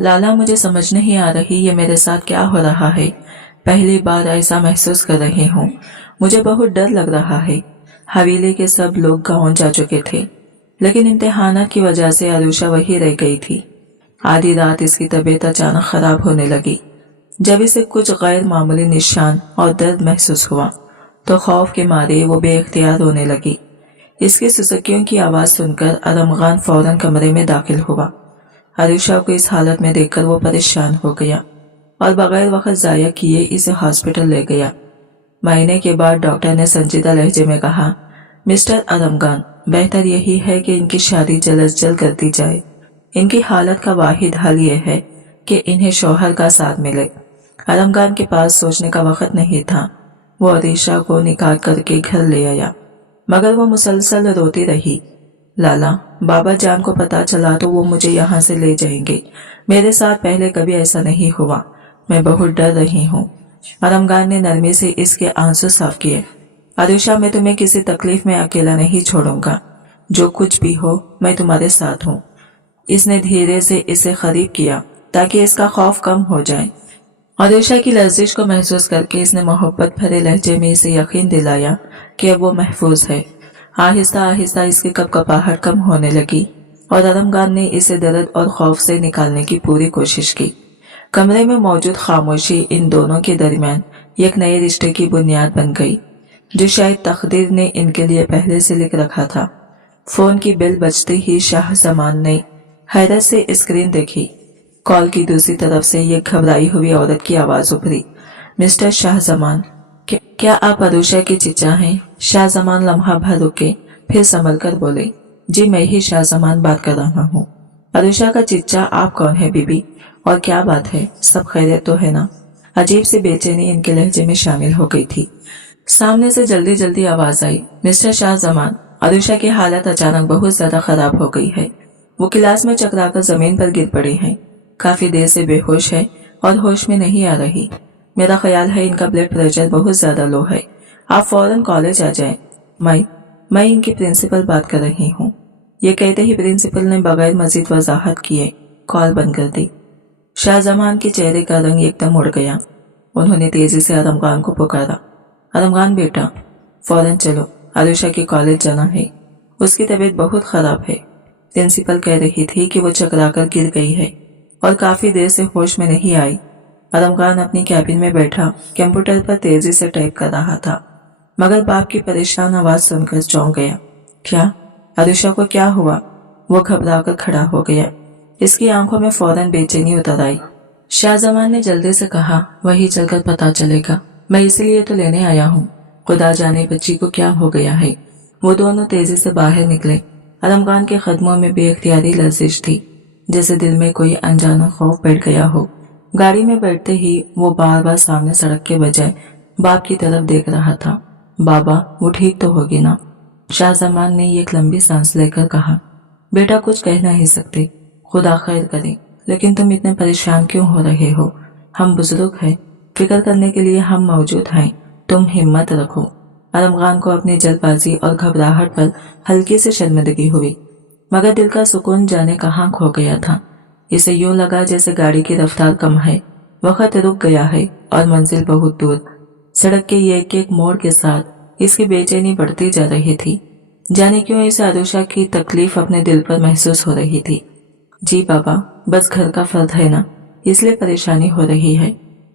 लाला, मुझे समझ नहीं आ रही ये मेरे साथ क्या हो रहा है। पहली बार ऐसा महसूस कर रही हूँ। मुझे बहुत डर लग रहा है। हवेली के सब लोग गाँव जा चुके थे, लेकिन इम्तिहानात की वजह से अरुषा वही रह गई थी। आधी रात इसकी तबीयत अचानक खराब होने लगी। जब इसे कुछ गैर मामूली निशान और दर्द महसूस हुआ तो खौफ के मारे वो बेइख्तियार रोने लगी। इसकी सुसुकियों की आवाज सुनकर अरमगान फौरन कमरे में दाखिल हुआ। अरुषा को इस हालत में देखकर वो परेशान हो गया और बगैर वक्त जाया किए इसे हॉस्पिटल ले गया। महीने के बाद डॉक्टर ने संजीदा लहजे में कहा, मिस्टर अरमगान, बेहतर यही है कि इनकी शादी जल्द अज जल्द कर दी जाए। इनकी हालत का वाहिद हल ये है कि इन्हें शौहर का साथ मिले। अरमगान के पास सोचने का वक्त नहीं था। वो अरुषा को निकाह करके घर ले आया, मगर वो मुसलसल रोती रही। लाला, बाबा जान को पता चला तो वो मुझे यहाँ से ले जाएंगे। मेरे साथ पहले कभी ऐसा नहीं हुआ। मैं बहुत डर रही हूँ। अरमगान ने नरमी से इसके आंसू साफ किए। अरुषा, मैं तुम्हें किसी तकलीफ में अकेला नहीं छोड़ूंगा। जो कुछ भी हो मैं तुम्हारे साथ हूँ। इसने धीरे से इसे करीब किया ताकि इसका खौफ कम हो जाए। अरुषा की लर्जिश को महसूस करके इसने मोहब्बत भरे लहजे में इसे यकीन दिलाया कि अब वो महफूज है। आहिस्ता आहिस्ता इसकी कपकपाहट कम होने लगी और अरमगान ने इसे दर्द और खौफ से निकालने की पूरी कोशिश की। कमरे में मौजूद खामोशी इन दोनों के दरमियान एक नए रिश्ते की बुनियाद बन गई, जो शायद तकदीर ने इनके लिए पहले से लिख रखा था। फोन की बेल बजते ही शाह जमान ने हैरत से स्क्रीन देखी। कॉल की दूसरी तरफ से ये घबराई हुई औरत की आवाज उभरी, मिस्टर शाहजमान, क्या आप अरुषा के चिचा हैं? शाहजमान लम्हा भर रुके, फिर संभल कर बोले, जी मैं ही शाहजमान बात कर रहा हूँ। अरुषा का चिचा आप कौन है बीबी, और क्या बात है, सब खैरियत तो है ना? अजीब सी बेचैनी इनके लहजे में शामिल हो गई थी। सामने से जल्दी जल्दी आवाज आई, मिस्टर शाहजमान, अरुषा की हालत अचानक बहुत ज्यादा खराब हो गई है। वो क्लास में चकराकर जमीन पर गिर पड़ी है। काफी देर से बेहोश है और होश में नहीं आ रही। मेरा ख्याल है इनका ब्लड प्रेशर बहुत ज्यादा लो है। आप फौरन कॉलेज आ जाएं। मैं इनकी प्रिंसिपल बात कर रही हूँ। ये कहते ही प्रिंसिपल ने बगैर मजीद वजाहत किए कॉल बंद कर दी। शाहजमान के चेहरे का रंग एकदम उड़ गया। उन्होंने तेजी से अरमगान को पुकारा, अरमगान बेटा, फौरन चलो, अरुषा के कॉलेज जाना है। उसकी तबीयत बहुत खराब है। प्रिंसिपल कह रही थी कि वो चकराकर गिर गई है और काफी देर से होश में नहीं आई। अरमगान अपनी कैबिन में बैठा कंप्यूटर पर तेजी से टाइप कर रहा था, मगर बाप की परेशान आवाज सुनकर चौंक गया। क्या? अरुषा को क्या हुआ? वो घबराकर खड़ा हो गया। इसकी आंखों में फौरन बेचैनी उतर आई। शाहजमान ने जल्दी से कहा, वही चलकर पता चलेगा। मैं इसलिए तो लेने आया हूँ। खुदा जाने बच्ची को क्या हो गया है। वो दोनों तेजी से बाहर निकले। अरमगान के कदमों में बेइख्तियारी लर्जिश थी, जैसे दिल में कोई अनजाना खौफ बैठ गया हो। गाड़ी में बैठते ही वो बार बार सामने सड़क के बजाय बाप की तरफ देख रहा था। बाबा, वो ठीक तो होगी ना? शाहजमान ने एक लंबी सांस लेकर कहा, बेटा कुछ कह नहीं सकते, खुदा खैर करे, लेकिन तुम इतने परेशान क्यों हो रहे हो? हम बुजुर्ग हैं, फिक्र करने के लिए हम मौजूद हैं। तुम हिम्मत रखो। अरमगान को अपनी जल्दबाजी और घबराहट पर हल्की से शर्मिंदगी हुई, मगर दिल का सुकून जाने कहाँ खो गया था। इसे यूं लगा जैसे गाड़ी की रफ्तार कम है, वक्त रुक गया है और मंजिल बहुत दूर। सड़क के एक एक मोड़ के साथ इसकी बेचैनी बढ़ती जा रही थी। जाने क्यों इसे अरुषा की तकलीफ अपने दिल पर महसूस हो रही थी। जी बाबा, बस घर का फर्द है ना, इसलिए परेशानी हो रही है।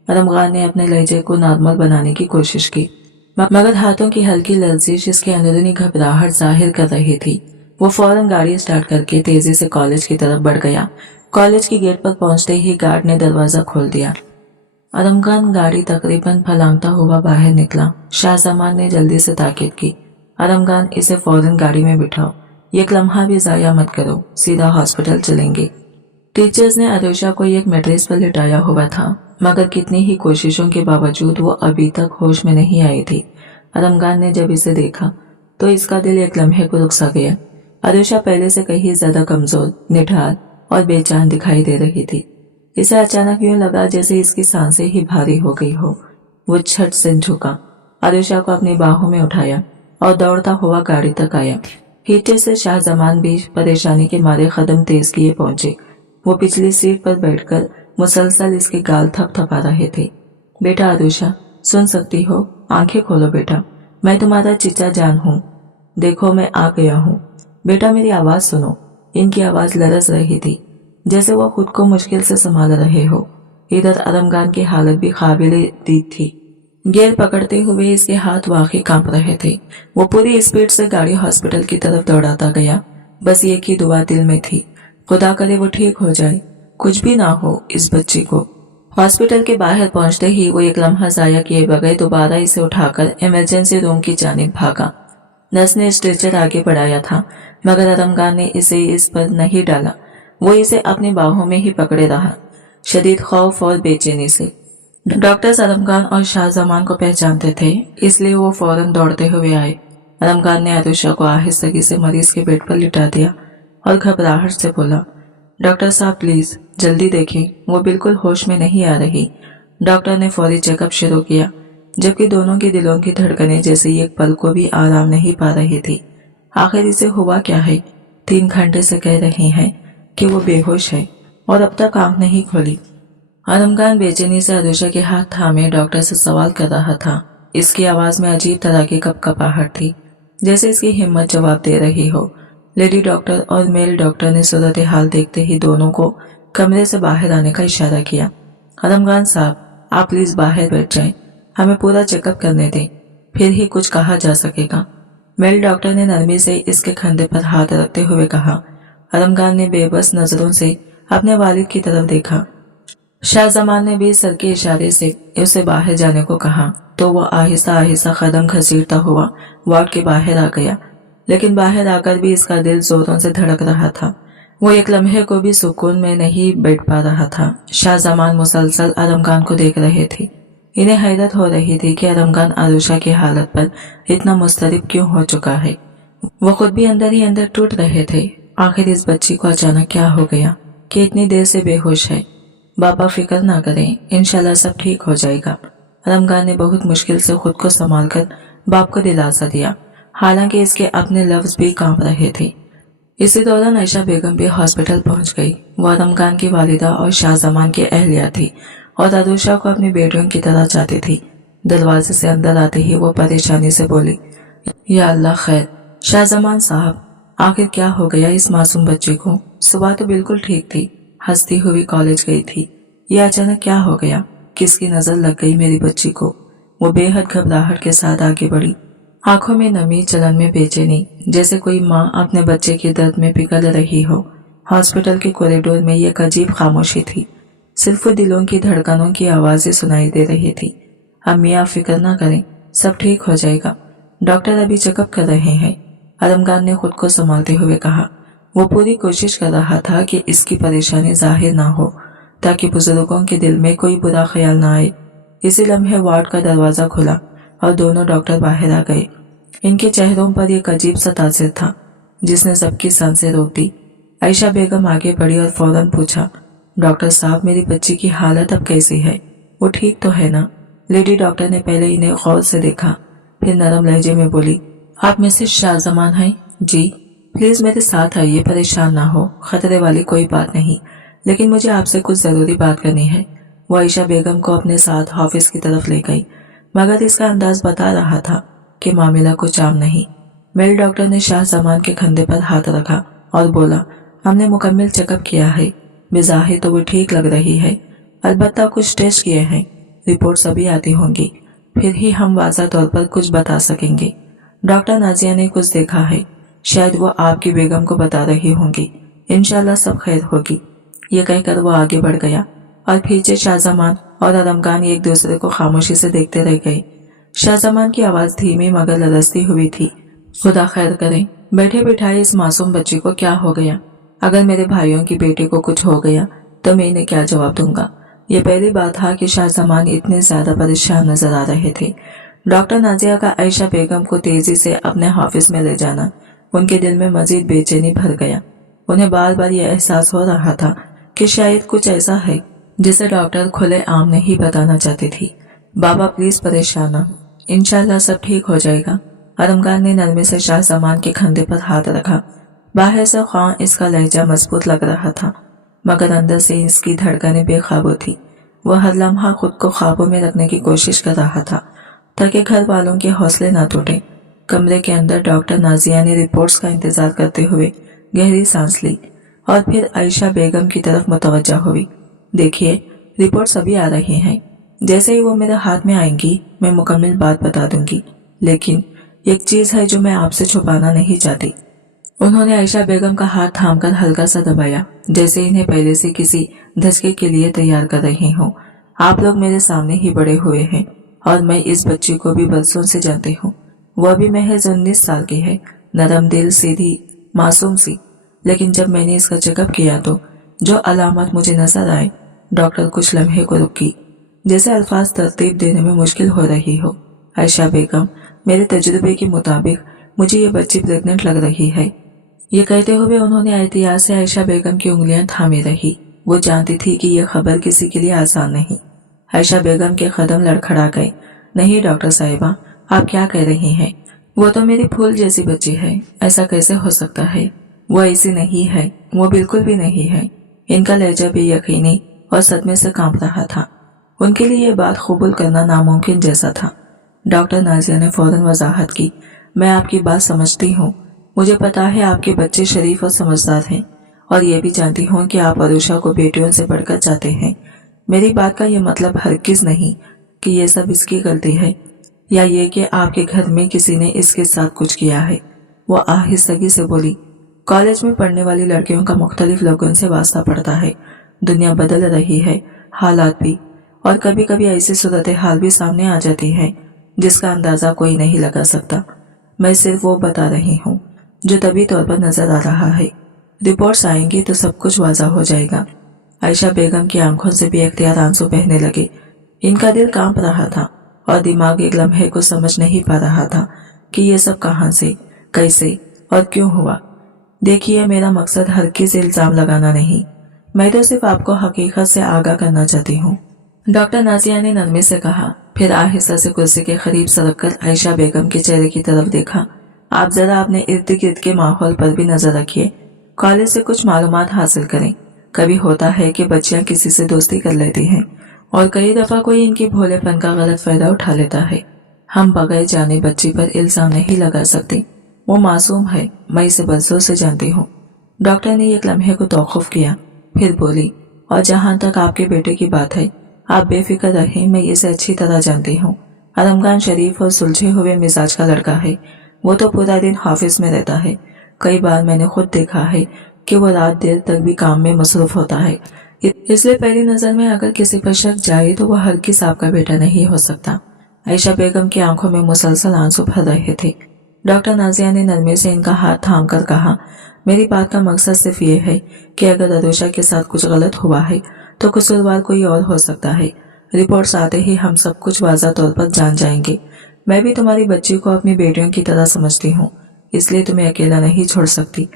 अरमगान ने अपने लहजे को नॉर्मल बनाने की कोशिश की, मगर हाथों की हल्की लर्जिश इसकी अंदरूनी घबराहट जाहिर कर रही थी। वो फौरन गाड़ी स्टार्ट करके तेजी से कॉलेज की तरफ बढ़ गया। कॉलेज की गेट पर पहुंचते ही गार्ड ने दरवाजा खोल दिया। अरमगान गाड़ी तकरीबन फलांगता हुआ बाहर निकला। शाहजमान ने जल्दी से ताकीद की, अरमगान, इसे फौरन गाड़ी में बिठाओ। एक लम्हा भी जाया मत करो, सीधा हॉस्पिटल चलेंगे। टीचर्स ने अरुषा को एक मैट्रेस पर लिटाया हुआ था, मगर कितनी ही कोशिशों के बावजूद वो अभी तक होश में नहीं आई थी। अरमगान ने जब इसे देखा तो इसका दिल एक लम्हे को रुक सा गया। अरुषा पहले से कहीं ज्यादा कमजोर, निढाल और बेजान दिखाई दे रही थी। इसे अचानक यूं लगा जैसे इसकी सांसें ही भारी हो गई हो। वो झट से झुका, अरुषा को अपनी बाहों में उठाया और दौड़ता हुआ गाड़ी तक आया। पीछे से शाहजमान भी परेशानी के मारे कदम तेज किए पहुंचे। वो पिछली सीट पर बैठकर मुसलसल इसके गाल थपथपा रहे थे। बेटा आरुषा, सुन सकती हो? आंखें खोलो बेटा, मैं तुम्हारा चिचा जान हूँ। देखो मैं आ गया हूँ। बेटा मेरी आवाज सुनो। इनकी आवाज लरस रही थी, जैसे वो खुद को मुश्किल से संभाल रहे हो। इधर अरमगान की हालत भी काबिले दीद थी। गियर पकड़ते हुए इसके हाथ वाकई कांप रहे थे। वो पूरी स्पीड से गाड़ी हॉस्पिटल की तरफ दौड़ाता गया। बस एक ही दुआ दिल में थी, खुदा करे वो ठीक हो जाए, कुछ भी ना हो इस बच्ची को। हॉस्पिटल के बाहर पहुंचते ही वो एक लम्हा जाया किए बगैर दोबारा इसे उठाकर इमरजेंसी रूम की जानिब भागा। नर्स ने स्ट्रेचर आगे बढ़ाया था, मगर अरमगान ने इसे इस पर नहीं डाला। वो इसे अपनी बाहों में ही पकड़े रहा, शदीद खौफ और बेचैनी से। डॉक्टर्स अरमगान और शाहजमान को पहचानते थे, इसलिए वो फौरन दौड़ते हुए आए। अरमगान ने आरुषा को आहिस्तगी से मरीज के बेड पर लिटा दिया और घबराहट से बोला, डॉक्टर साहब प्लीज जल्दी देखें, वो बिल्कुल होश में नहीं आ रही। डॉक्टर ने फौरी चेकअप शुरू किया, जबकि दोनों की दिलों की धड़कनें जैसे एक पल को भी आराम नहीं पा रही थी। आखिर इसे हुआ क्या है? 3 घंटे से कह रहे हैं कि वो बेहोश है और अब तक आंख नहीं खोली। अरमगान बेचैनी से आरुषा के हाथ थामे डॉक्टर से सवाल कर रहा था। इसकी आवाज में अजीब तरह की कपकपाहट थी, जैसे इसकी हिम्मत जवाब दे रही हो। लेडी डॉक्टर और मेल डॉक्टर ने सूरत हाल देखते ही दोनों को कमरे से बाहर आने का इशारा किया। अरमगान साहब, आप प्लीज बाहर बैठ जाएं, हमें पूरा चेकअप करने दें, फिर ही कुछ कहा जा सकेगा। मेल डॉक्टर ने नरमी से इसके कंधे पर हाथ रखते हुए कहा। अरमगान ने बेबस नजरों से अपने वालिद की तरफ देखा। शाहजमान ने भी सर के इशारे से उसे बाहर जाने को कहा, तो वह आहिस्ता आहिस्ता कदम घसीटता हुआ वार्ड के बाहर आ गया। लेकिन बाहर आकर भी इसका दिल जोरों से धड़क रहा था। वो एक लम्हे को भी सुकून में नहीं बैठ पा रहा था। शाहजमान मुसलसल अरमगान को देख रहे थे। इन्हें हैरत हो रही थी कि अरमगान आरुषा की हालत पर इतना मुस्तरब क्यों हो चुका है। वो खुद भी अंदर ही अंदर टूट रहे थे। आखिर इस बच्ची को अचानक क्या हो गया कि इतनी देर से बेहोश है। बाबा फिक्र ना करें, इंशाल्लाह सब ठीक हो जाएगा। अरमगान ने बहुत मुश्किल से खुद को संभालकर बाप को दिलासा दिया, हालांकि इसके अपने लफ्ज भी कांप रहे थे। इसी दौरान आयशा बेगम भी हॉस्पिटल पहुंच गई। वो अरमगान की वालिदा और शाहजमान की अहलिया थी और आरुषा को अपनी बेटियों की तरह चाहती थी। दरवाजे से अंदर आते ही वो परेशानी से बोली, या अल्लाह खैर। शाहजमान साहब, आखिर क्या हो गया इस मासूम बच्चे को? सुबह तो बिल्कुल ठीक थी, हंसती हुई कॉलेज गई थी, ये अचानक क्या हो गया? किसकी नजर लग गई मेरी बच्ची को? वो बेहद घबराहट के साथ आगे बढ़ी, आंखों में नमी, चलन में बेचैनी, जैसे कोई माँ अपने बच्चे के दर्द में पिघल रही हो। हॉस्पिटल के कॉरिडोर में एक अजीब खामोशी थी, सिर्फ दिलों की धड़कनों की आवाजें सुनाई दे रही थी। अम्मी आप फिक्र ना करें, सब ठीक हो जाएगा, डॉक्टर अभी चेकअप कर रहे हैं। अरमगान ने खुद को संभालते हुए कहा। वो पूरी कोशिश कर रहा था कि इसकी परेशानी जाहिर ना हो, ताकि बुजुर्गों के दिल में कोई बुरा ख्याल ना आए। इसी लम्हे वार्ड का दरवाजा खुला और दोनों डॉक्टर बाहर आ गए। इनके चेहरों पर एक अजीब सा तासिर था, जिसने सबकी सांसें रोक दी। आयशा बेगम आगे बढ़ी और फौरन पूछा, डॉक्टर साहब मेरी बच्ची की हालत अब कैसी है? वो ठीक तो है ना? लेडी डॉक्टर ने पहले इन्हें गौर से देखा, फिर नरम लहजे में बोली, आप मिसेस शाहजमान हैं? जी। प्लीज मेरे साथ आइए, परेशान ना हो, खतरे वाली कोई बात नहीं, लेकिन मुझे आपसे कुछ जरूरी बात करनी है। वो आयशा बेगम को अपने साथ ऑफिस की तरफ ले गई, मगर इसका अंदाज बता रहा था कि मामला कुछ आम नहीं। मेल डॉक्टर ने शाहजमान के कंधे पर हाथ रखा और बोला, हमने मुकम्मल चेकअप किया है, बेज़ाहिर तो वो ठीक लग रही है, अलबत्ता कुछ टेस्ट किए हैं, रिपोर्ट सभी आती होंगी, फिर ही हम वाज़ा तौर पर कुछ बता सकेंगे। डॉक्टर नाजिया ने कुछ देखा है, शायद वो आपकी बेगम को बता रही होंगी, इंशाल्लाह सब खैर होगी। ये कहकर वो आगे बढ़ गया और पीछे शाहजमान और अरमगान एक दूसरे को खामोशी से देखते रह गए। शाहजमान की आवाज धीमी मगर लरसती हुई थी, खुदा खैर करे, बैठे बिठाए इस मासूम बच्ची को क्या हो गया? अगर मेरे भाइयों की बेटी को कुछ हो गया तो मैं इन्हें क्या जवाब दूंगा? ये पहली बात था कि शाहजमान इतने ज्यादा परेशान नजर आ रहे थे। डॉक्टर नाजिया का आयशा बेगम को तेजी से अपने ऑफिस में ले जाना उनके दिल में मजीद बेचैनी भर गया। उन्हें बार बार यह एहसास हो रहा था कि शायद कुछ ऐसा है जिसे डॉक्टर खुले आम नहीं बताना चाहती थी। बाबा प्लीज परेशान ना, इंशाल्लाह सब ठीक हो जाएगा। अरमगान ने नरमी से शाहजमान के कंधे पर हाथ रखा। बाहर से ख्वां इसका लहजा मजबूत लग रहा था, मगर अंदर से इसकी धड़कनें बेकाबू थी। वह हर लम्हा खुद को काबू में रखने की कोशिश कर रहा था ताकि घर वालों के हौसले न टूटे। कमरे के अंदर डॉक्टर नाजिया ने रिपोर्ट्स का इंतजार करते हुए गहरी सांस ली और फिर आयशा बेगम की तरफ मुतवज्जा हुई। देखिए, रिपोर्ट्स अभी आ रही हैं। जैसे ही वो मेरे हाथ में आएंगी मैं मुकम्मल बात बता दूंगी, लेकिन एक चीज है जो मैं आपसे छुपाना नहीं चाहती। उन्होंने आयशा बेगम का हाथ थामकर हल्का सा दबाया, जैसे इन्हें पहले से किसी धचके के लिए तैयार कर रही हूँ। आप लोग मेरे सामने ही बड़े हुए हैं और मैं इस बच्ची को भी बरसों से जानती हूँ। वह भी महज 19 साल की है, नरम दिल, सीधी, मासूम सी। लेकिन जब मैंने इसका चेकअप किया तो जो अलामत मुझे नजर आए, डॉक्टर कुछ लम्हे को रुकी, जैसे अल्फाज तरतीब देने में मुश्किल हो रही हो। आयशा बेगम, मेरे तजुर्बे के मुताबिक मुझे ये बच्ची प्रेग्नेंट लग रही है। ये कहते हुए उन्होंने एहतियात से आयशा बेगम की उंगलियां थामी रही। वो जानती थी कि यह खबर किसी के लिए आसान नहीं। आयशा बेगम के कदम लड़खड़ा गए। नहीं डॉक्टर साहिबा, आप क्या कह रही हैं? वो तो मेरी फूल जैसी बच्ची है, ऐसा कैसे हो सकता है? वो ऐसी नहीं है, वो बिल्कुल भी नहीं है। इनका लहजा बेयकीनी और सदमे से कांप रहा था। उनके लिए ये बात कबूल करना नामुमकिन जैसा था। डॉक्टर नाजिया ने फौरन वजाहत की, मैं आपकी बात समझती हूँ। मुझे पता है आपके बच्चे शरीफ और समझदार हैं, और ये भी जानती हूँ कि आप अरुषा को बेटियों से बढ़कर चाहते हैं। मेरी बात का ये मतलब हरगिज नहीं कि ये सब इसकी गलती है, या ये कि आपके घर में किसी ने इसके साथ कुछ किया है। वो आहिस्तगी से बोली, कॉलेज में पढ़ने वाली लड़कियों का मुख्तलिफ लोगों से वास्ता पड़ता है। दुनिया बदल रही है, हालात भी, और कभी कभी ऐसी सूरत हाल भी सामने आ जाती है जिसका अंदाजा कोई नहीं लगा सकता। मैं सिर्फ वो बता रही हूँ जो तभी तौर पर नजर आ रहा है। रिपोर्ट्स आएंगी तो सब कुछ वाज़ा हो जाएगा। आयशा बेगम की आंखों से बेख्तियार आंसू बहने लगे। इनका दिल कांप रहा था और दिमाग एक लम्हे को समझ नहीं पा रहा था कि ये सब कहां से, कैसे और क्यों हुआ। देखिए, मेरा मकसद हरगिज़ इल्जाम लगाना नहीं, मैं तो सिर्फ आपको हकीकत से आगाह करना चाहती हूँ, डॉक्टर नाजिया ने नरमी से कहा। फिर आहिस्ता से कुर्सी के करीब सरक कर आयशा बेगम के चेहरे की तरफ देखा। आप जरा अपने इर्द गिर्द के माहौल पर भी नजर रखिए। कॉलेज से कुछ मालूमात हासिल करें। कभी होता है कि बच्चियां किसी से दोस्ती कर लेती हैं और कई दफा कोई इनकी भोलेपन का गलत फायदा उठा लेता है। हम बगैर जाने बच्ची पर इल्जाम नहीं लगा सकते। वो मासूम है, मैं इसे बरसों से जानती हूँ। डॉक्टर ने एक लम्हे को तौक़ुफ़ किया, फिर बोली, और जहाँ तक आपके बेटे की बात है, आप बेफिक्र रहें, मैं इसे अच्छी तरह जानती हूँ। आलमगान शरीफ और सुलझे हुए मिजाज का लड़का है। वो तो पूरा दिन ऑफिस में रहता है। कई बार मैंने खुद देखा है कि वो रात देर तक भी काम में मसरूफ होता है। इसलिए पहली नजर में अगर किसी पर शक जाए तो वह हरगिज़ आपका बेटा नहीं हो सकता। आयशा बेगम की आंखों में मुसलसल आंसू भर रहे थे। डॉक्टर नाजिया ने नरमी से इनका हाथ थाम कर कहा, मेरी बात का मकसद सिर्फ ये है कि अगर अरुषा के साथ कुछ गलत हुआ है तो कसूरवार कोई और हो सकता है। रिपोर्ट्स आते ही हम सब कुछ वाज़ा तौर पर जान जाएंगे। मैं भी तुम्हारी बच्ची को अपनी बेटियों की तरह समझती हूँ, इसलिए तुम्हें अकेला नहीं छोड़ सकती।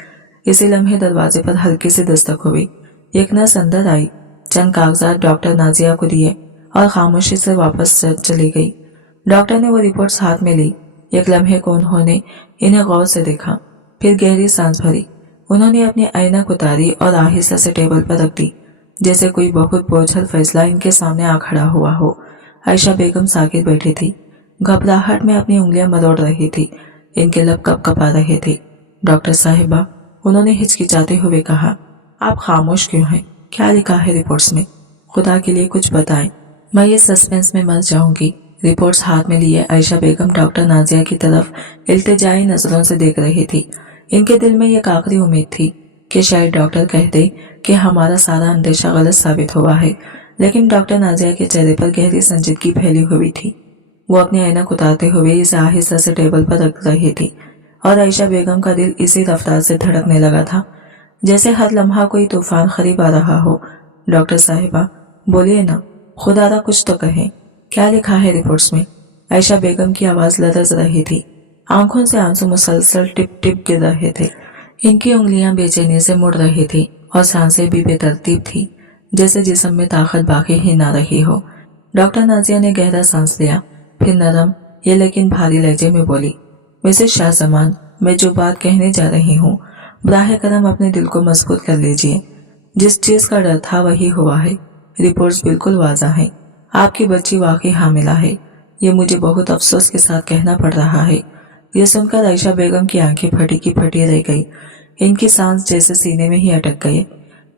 इसी लम्हे दरवाजे पर हल्की सी दस्तक हुई। एक नर्स अंदर आई, चंद कागजात डॉक्टर नाजिया को दिए और खामोशी से वापस चली गई। डॉक्टर ने वो रिपोर्ट्स हाथ में ली। एक लम्हे को उन्होंने इन्हें गौर से देखा, फिर गहरी सांस भरी। उन्होंने अपनी ऐनक उतारी और आहिस्ता से टेबल पर रख दी, जैसे कोई बहुत बोझल फैसला इनके सामने आ खड़ा हुआ हो। आयशा बेगम साकित बैठी थी, घबराहट में अपनी उंगलियां मरोड़ रही थी। इनके लब कप कपा रहे थे। डॉक्टर साहिबा, उन्होंने हिचकिचाते हुए कहा, आप खामोश क्यों हैं? क्या लिखा है रिपोर्ट्स में? खुदा के लिए कुछ बताएं, मैं ये सस्पेंस में मर जाऊंगी। रिपोर्ट्स हाथ में लिए आयशा बेगम डॉक्टर नाजिया की तरफ इल्तिजाई नजरों से देख रही थी। इनके दिल में एक आखिरी उम्मीद थी कि शायद डॉक्टर कह दे कि हमारा सारा अंदेशा गलत साबित हुआ है, लेकिन डॉक्टर नाजिया के चेहरे पर गहरी संजीदगी फैली हुई थी। वो अपने ऐनक उतारते हुए इसे आहिस्ता से टेबल पर रख रही थी और आयशा बेगम का दिल इसी रफ्तार से धड़कने लगा था जैसे हर लम्हा कोई तूफान करीब आ रहा हो। डॉक्टर साहिबा, बोलिए ना, खुदारा कुछ तो कहें, क्या लिखा है रिपोर्ट्स में? आयशा बेगम की आवाज लरज रही थी, आंखों से आंसू मुसलसल टिप टिप गिर रहे थे। इनकी उंगलियां बेचैनी से मुड़ रही थी और सांसें भी बेतरतीब थी, जैसे जिस्म में ताकत बाकी ही ना रही हो। डॉक्टर नाजिया ने गहरा सांस लिया, फिर नरम ये लेकिन भारी लहजे में बोली, मिसेस शाहजमान, मैं जो बात कहने जा रही हूँ, बराह करम अपने दिल को मजबूत कर लीजिए। जिस चीज का डर था वही हुआ है। रिपोर्ट्स बिल्कुल वाज़ह हैं। आपकी बच्ची वाकई हामिला है। ये मुझे बहुत अफसोस के साथ कहना पड़ रहा है। यह सुनकर आयशा बेगम की आंखें फटी की फटी रह गई। इनकी सांस जैसे सीने में ही अटक गए।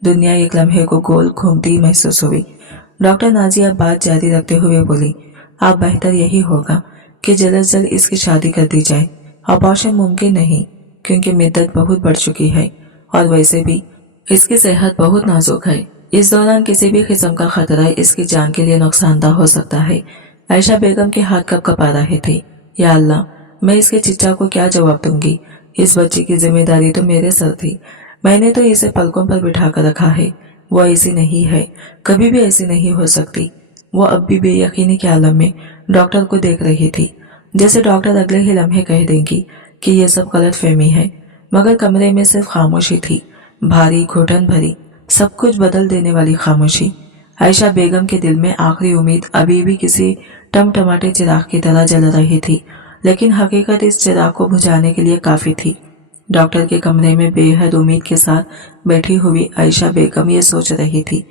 दुनिया एक लम्हे को गोल घूमती महसूस हुई। डॉक्टर नाजिया बात जारी रखते हुए बोली, आप बेहतर यही होगा कि जल्द से जल्द इसकी शादी कर दी जाए। ऑपरेशन मुमकिन नहीं, क्योंकि मुद्दत बहुत बढ़ चुकी है और वैसे भी इसकी सेहत बहुत नाजुक है। इस दौरान किसी भी किस्म का खतरा इसकी जान के लिए नुकसानदा हो सकता है। आयशा बेगम के हाथ कब कपा रहे थे। या अल्लाह, मैं इसके चिच्चा को क्या जवाब दूंगी। इस बच्ची की जिम्मेदारी तो मेरे सर थी। मैंने तो इसे पलकों पर बिठा कर रखा है। वो ऐसी नहीं है, कभी भी ऐसी नहीं हो सकती। वो अब भी बेयकीनी के आलम में डॉक्टर को देख रही थी, जैसे डॉक्टर अगले ही लम्हे कह देंगी कि ये सब गलत फहमी है। मगर कमरे में सिर्फ खामोशी थी, भारी घुटन भरी, सब कुछ बदल देने वाली खामोशी। आयशा बेगम के दिल में आखिरी उम्मीद अभी भी किसी टमटमाटे चिराग की तरह जल रही थी, लेकिन हकीकत इस चिराग को बुझाने के लिए काफी थी। डॉक्टर के कमरे में बेहद उम्मीद के साथ बैठी हुई आयशा बेगम ये सोच रही थी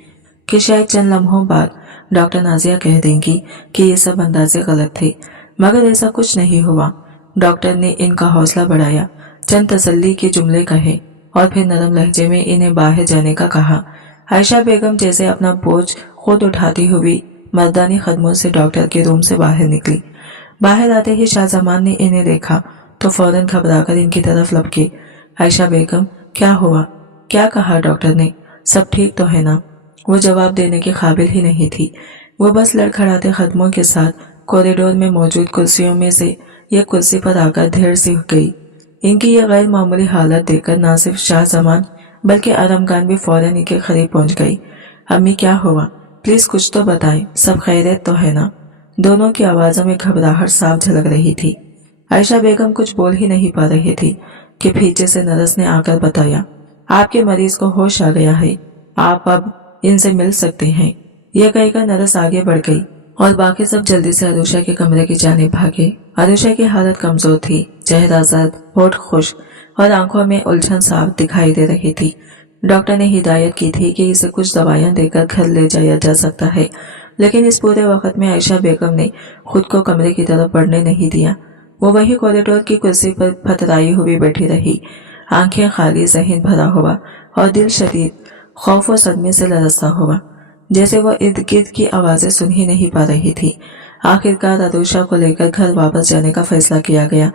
कि शायद चंद लम्हों बाद डॉक्टर नाजिया कह देंगी कि ये सब अंदाजे गलत थे, मगर ऐसा कुछ नहीं हुआ। डॉक्टर ने इनका हौसला बढ़ाया, चंद तसल्ली के जुमले कहे और फिर नरम लहजे में इन्हें बाहर जाने का कहा। आयशा बेगम जैसे अपना बोझ खुद उठाती हुई मर्दानी कदमों से डॉक्टर के रूम से बाहर निकली। बाहर आते ही शाहजमान ने इन्हें देखा तो फौरन घबराकर इनकी तरफ लपके। आयशा बेगम, क्या हुआ, क्या कहा डॉक्टर ने, सब ठीक तो है ना। वो जवाब देने के काबिल ही नहीं थी। वो बस लड़खड़ाते कदमों के साथ कॉरिडोर में मौजूद कुर्सियों में से एक कुर्सी पर आकर ढेर सी गई। इनकी यह गैर मामूली हालत देखकर ना सिर्फ शाहजमान बल्कि आरामगान भी फौरन इनके करीब पहुंच गई। अम्मी, क्या हुआ, प्लीज कुछ तो बताएं, सब खैरियत तो है ना। दोनों की आवाजों में घबराहट साफ झलक रही थी। आयशा बेगम कुछ बोल ही नहीं पा रही थी कि पीछे से नर्स ने आकर बताया, आपके मरीज को होश आ गया है, आप अब इनसे मिल सकते हैं। यह कहकर नर्स आगे बढ़ गई और बाकी सब जल्दी से अरुषा के कमरे की जानिब भागे। अरुषा की हालत कमजोर थी, चेहरा जर्द, होठ खुश और आंखों में उलझन साफ दिखाई दे रही थी। डॉक्टर ने हिदायत की थी कि इसे कुछ दवाइयां देकर घर ले जाया जा सकता है, लेकिन इस पूरे वक्त में आयशा बेगम ने खुद को कमरे की तरफ बढ़ने नहीं दिया। वो वही कॉरिडोर की कुर्सी पर फतराई हुई बैठी रही, आंखें खाली, ज़हन भरा हुआ और दिल शदीद खौफ और सदमे से लरसता हुआ, जैसे वो इर्द गिर्द की आवाजें सुन ही नहीं पा रही थी। आखिरकार अरुषा को लेकर घर वापस जाने का फैसला किया गया।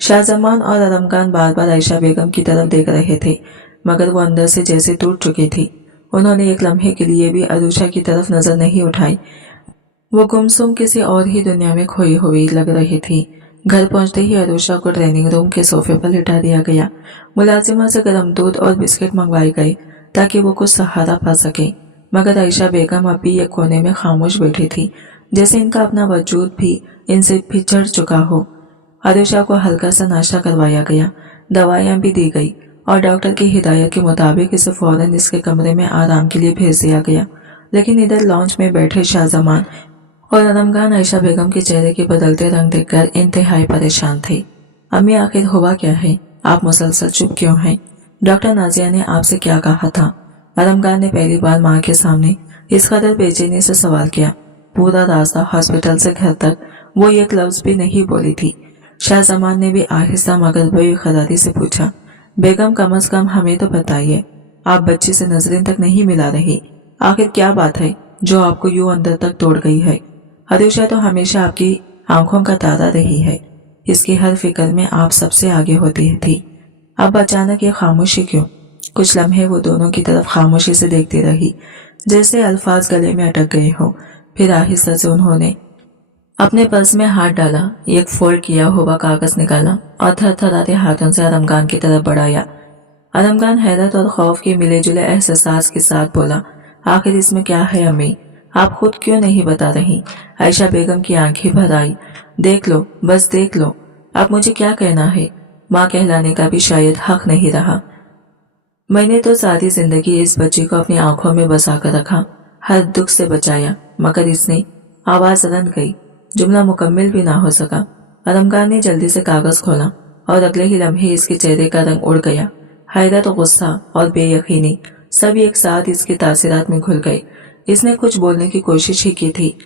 शाहजमान और आरामगान बार बार आयशा बेगम की तरफ देख रहे थे, मगर वो अंदर से जैसे टूट चुकी थी। उन्होंने एक लम्हे के लिए भी अरुषा की तरफ नजर नहीं उठाई। वो गुमसुम किसी और ही दुनिया में खोई हुई लग रही थी। घर पहुंचते ही अरुषा को ट्रेनिंग रूम के सोफे पर लिटा दिया गया। मुलाजिमा से गर्म दूध और बिस्किट मंगवाए गए ताकि वो कुछ सहारा पा सके, मगर आयशा बेगम अब भी एक कोने में खामोश बैठी थी, जैसे इनका अपना वजूद भी इनसे पिछड़ चुका हो। अरुषा को हल्का सा नाश्ता करवाया गया, दवाइयां भी दी गई और डॉक्टर की हिदायत के मुताबिक इसे फौरन इसके कमरे में आराम के लिए भेज दिया गया। लेकिन इधर लॉन्च में बैठे शाहजमान और आरामगान आयशा बेगम के चेहरे के बदलते रंग देखकर इंतहाई परेशान थे। अम्मी, आखिर हुआ क्या है, आप मुसलसल चुप क्यों हैं? डॉक्टर नाजिया ने आपसे क्या कहा था? आरामगान ने पहली बार माँ के सामने इस कदर बेचैनी से सवाल किया। पूरा रास्ता हॉस्पिटल से घर तक वो एक लफ्ज भी नहीं बोली थी। शाहजमान ने भी आहिस्ता मगर बेखरारी से पूछा, बेगम, कम से कम हमें तो बताइए, आप बच्ची से नजरें तक नहीं मिला रही। आखिर क्या बात है जो आपको यूं अंदर तक तोड़ गई है? अरुषा तो हमेशा आपकी आंखों का तारा रही है, इसकी हर फिक्र में आप सबसे आगे होती थी। अब अचानक ये खामोशी क्यों? कुछ लम्हे वो दोनों की तरफ खामोशी से देखती रही, जैसे अल्फाज गले में अटक गए हो। फिर आहिस्ता से उन्होंने अपने पर्स में हाथ डाला, एक फोल्ड किया हुआ कागज निकाला और थरथराते हाथों से आरामगान की तरफ बढ़ाया। आरामगान हैरत और खौफ के मिले जुले एहसास के साथ बोला, आखिर इसमें क्या है अम्मी, आप खुद क्यों नहीं बता रही? आयशा बेगम की आंखें भर आई। देख लो, बस देख लो, अब मुझे क्या कहना है? माँ कहलाने का भी शायद हक नहीं रहा। मैंने तो सारी जिंदगी इस बच्ची को अपनी आंखों में बसा कर रखा, हर दुख से बचाया, मगर इसने आवाज रन गई, जुमला मुकम्मिल भी ना हो सका। आरामगान ने जल्दी से कागज खोला और अगले ही लम्हे इसके चेहरे का रंग उड़ गया। हैरत, गुस्सा और बेयकीनी सब एक साथ इसके तासीरात में घुल गए। इसने कुछ बोलने की कोशिश ही की थी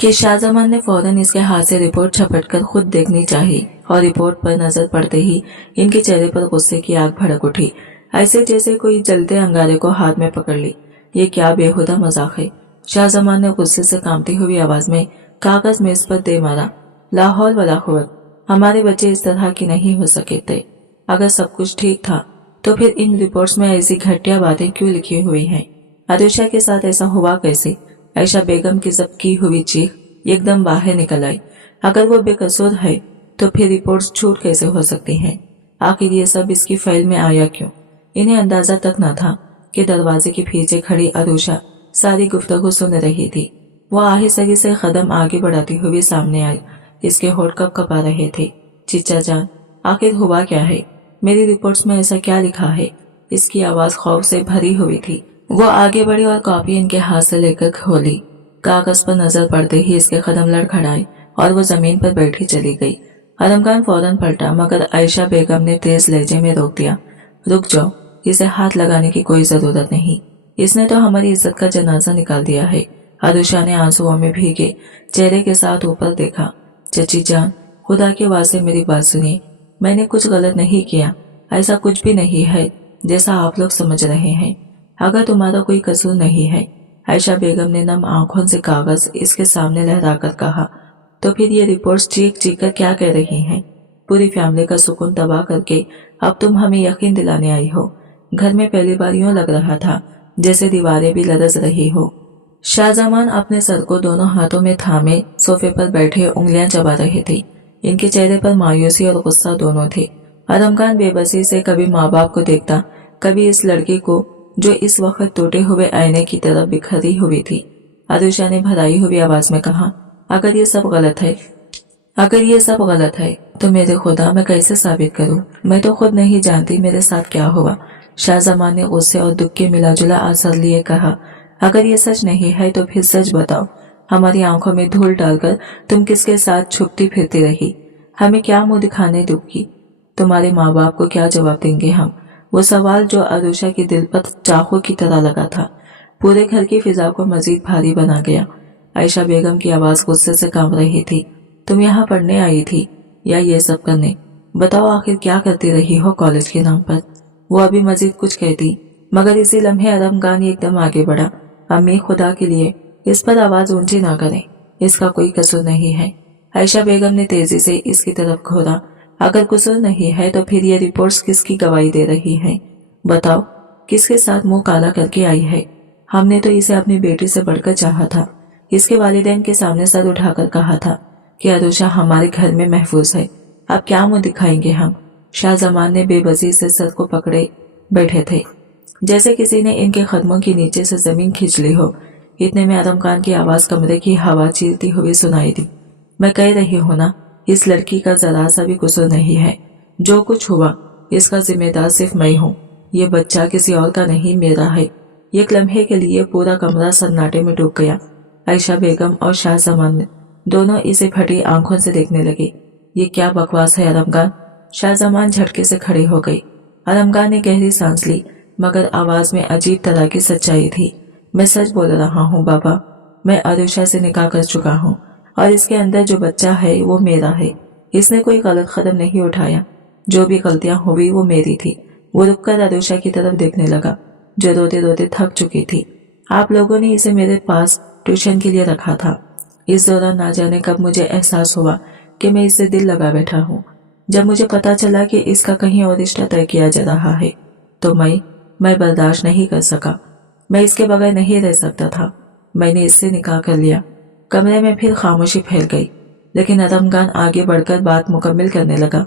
कि शाहजमान ने फौरन इसके हाथ से रिपोर्ट झपटकर खुद देखनी चाहिए, और रिपोर्ट पर नजर पड़ते ही इनके चेहरे पर गुस्से की आग भड़क उठी, ऐसे जैसे कोई जलते अंगारे को हाथ में पकड़ ली। ये क्या बेहुदा मजाक है। शाहजमान ने गुस्से से कांपती हुई आवाज में कागज मेज पर दे मारा। लाहौल वला कुव्वत, हमारे बच्चे इस तरह की नहीं हो सके थे। अगर सब कुछ ठीक था तो फिर इन रिपोर्ट्स में ऐसी घटिया बातें क्यों लिखी हुई हैं? आदिशा के साथ ऐसा हुआ कैसे? आयशा बेगम की जब्त हुई चीख एकदम बाहर निकल आई। अगर वो बेकसूर है तो फिर रिपोर्ट्स झूठ कैसे हो सकती हैं? आखिर ये सब इसकी फाइल में आया क्यों? इन्हें अंदाजा तक न था कि दरवाजे के पीछे खड़ी आदिशा सारी गुफ्तगू सुन रही थी। वो आहिस्ते से कदम आगे बढ़ाती हुई सामने आई। इसके होठ कँपा रहे थे। चिच्चा जान, आखिर हुआ क्या है? मेरी रिपोर्ट्स में ऐसा क्या लिखा है? इसकी आवाज खौफ से भरी हुई थी। वो आगे बढ़ी और कॉपी इनके हाथ से लेकर खोली। कागज पर नजर पड़ते ही इसके कदम लड़खड़ाए और वो जमीन पर बैठी चली गई। आदमखान फौरन पलटा, मगर आयशा बेगम ने तेज लहजे में रोक दिया। रुक जाओ, इसे हाथ लगाने की कोई जरूरत नहीं। इसने तो हमारी इज्जत का जनाजा निकाल दिया है। आदिशा ने आंसुओं में भीगे चेहरे के साथ ऊपर देखा। चची जान, खुदा के वास्ते मेरी बात सुनिए। मैंने कुछ गलत नहीं किया। ऐसा कुछ भी नहीं है जैसा आप लोग समझ रहे हैं। अगर तुम्हारा कोई कसूर नहीं है, आयशा बेगम ने नम आंखों से कागज इसके सामने लहराकर कहा, तो फिर ये रिपोर्ट्स चीख चीख कर क्या कह रही हैं? पूरी फैमिली का सुकून तबाह करके अब तुम हमें यकीन दिलाने आई हो। घर में पहली बार यूं लग रहा था जैसे दीवारें भी लरज रही हो। शाहजमान अपने सर को दोनों हाथों में थामे सोफे पर बैठे उंगलियां चबा रहे थे। इनके चेहरे पर मायूसी और गुस्सा दोनों थे। आदमखान बेबसी से कभी माँ बाप को देखता, कभी इस लड़की को जो इस वक्त टूटे हुए आईने की तरफ बिखरी हुई थी। आदिशा ने भराई हुई आवाज में कहा, अगर ये सब गलत है तो मेरे खुदा मैं कैसे साबित करूं? मैं तो खुद नहीं जानती मेरे साथ क्या हुआ। शाहजमान ने गुस्से और दुख के मिला जुला असर लिए कहा, अगर ये सच नहीं है तो फिर सच बताओ। हमारी आंखों में धूल डालकर तुम किसके साथ छुपती फिरती रही? हमें क्या मुंह दिखाने दोगी? तुम्हारे माँ बाप को क्या जवाब देंगे हम? वो सवाल जो आदिशा के दिल पर चाकू की तरह लगा था, पूरे घर की फिजा को मजीद भारी बना गया। आयशा बेगम की आवाज गुस्से से कांप रही थी। तुम यहाँ पढ़ने आई थी या ये सब करने? बताओ आखिर क्या करती रही हो कॉलेज के नाम पर? वो अभी मजीद कुछ कहती, मगर इसी लम्हे आदमखान एकदम आगे बढ़ा। अम्मी, खुदा के लिए इस पर आवाज ऊंची ना करें, इसका कोई कसूर नहीं है। आयशा बेगम ने तेजी से इसकी तरफ घूरा। अगर कसूर नहीं है तो फिर ये रिपोर्ट्स किसकी गवाही दे रही हैं? बताओ, किसके साथ मुंह काला करके आई है? हमने तो इसे अपनी बेटी से बढ़कर चाहा था। इसके वालिदैन के सामने सर उठाकर कहा था कि आदिशा हमारे घर में महफूज है। अब क्या मुंह दिखाएंगे हम? शाहजमान ने बेबसी से सर को पकड़े बैठे थे, जैसे किसी ने इनके कदमों के नीचे से जमीन खींच ली हो। इतने में आदमखान की आवाज कमरे की हवा चीरती हुई सुनाई दी। मैं कह रही हूँ ना, इस लड़की का जरा सा भी कसूर नहीं है। जो कुछ हुआ इसका जिम्मेदार सिर्फ मैं हूँ। ये बच्चा किसी और का नहीं, मेरा है। एक लम्हे के लिए पूरा कमरा सन्नाटे में डूब गया। आयशा बेगम और शाहजमान दोनों इसे फटी आंखों से देखने लगे। ये क्या बकवास है आदमखान? शाहजमान झटके से खड़े हो गई। आदमखान ने गहरी सांस ली, मगर आवाज में अजीब तरह की सच्चाई थी। मैं सच बोल रहा हूँ बाबा, मैं आदिशा से निकाह कर चुका हूँ और इसके अंदर जो बच्चा है वो मेरा है। इसने कोई गलत कदम नहीं उठाया। जो भी गलतियां हुई वो मेरी थी। वो रुककर आदिशा की तरफ देखने लगा, जो रोते रोते थक चुकी थी। आप लोगों ने इसे मेरे पास ट्यूशन के लिए रखा था। इस दौरान ना जाने कब मुझे एहसास हुआ कि मैं इससे दिल लगा बैठा हूँ। जब मुझे पता चला कि इसका कहीं और रिश्ता तय किया जा रहा है तो मैं बर्दाश्त नहीं कर सका। मैं इसके बगैर नहीं रह सकता था। मैंने इससे निकाह कर लिया। कमरे में फिर खामोशी फैल गई, लेकिन आदमखान आगे बढ़कर बात मुकम्मल करने लगा।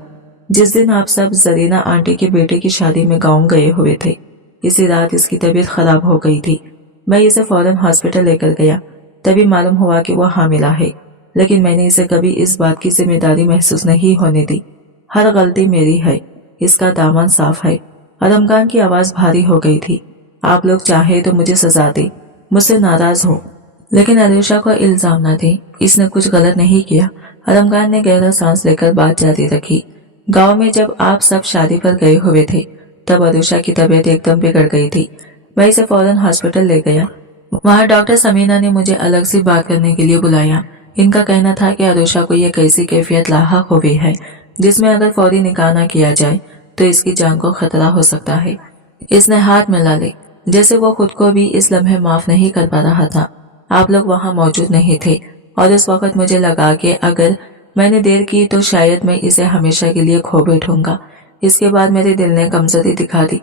जिस दिन आप सब जरीना आंटी के बेटे की शादी में गांव गए हुए थे, इसी रात इसकी तबीयत खराब हो गई थी। मैं इसे फौरन हॉस्पिटल लेकर गया। तभी मालूम हुआ कि वह हामिला है, लेकिन मैंने इसे कभी इस बात की जिम्मेदारी महसूस नहीं होने दी। हर गलती मेरी है, इसका दामन साफ है। आदमखान की आवाज भारी हो गई थी। आप लोग चाहे तो मुझे सजा दे, मुझसे नाराज हो, लेकिन आदिशा को इल्जाम न दे, इसने कुछ गलत नहीं किया। आदमखान ने गहरा सांस लेकर बात जारी रखी। गांव में जब आप सब शादी पर गए हुए थे तब आदिशा की तबीयत एकदम बिगड़ गई थी। मैं इसे फौरन हॉस्पिटल ले गया। वहाँ डॉक्टर समीना ने मुझे अलग से बात करने के लिए बुलाया। इनका कहना था कि आरुषा को ये कैसी कैफियत लाहक हो गई है जिसमें अगर फौरी निकाह न किया जाए तो इसकी जान को खतरा हो सकता है। इसने हाथ मिला ले जैसे वो खुद को भी इस लम्हे माफ नहीं कर पा रहा था। आप लोग वहाँ मौजूद नहीं थे और उस वक्त मुझे लगा कि अगर मैंने देर की तो शायद मैं इसे हमेशा के लिए खो बैठूंगा। इसके बाद मेरे दिल ने कमजोरी दिखा दी।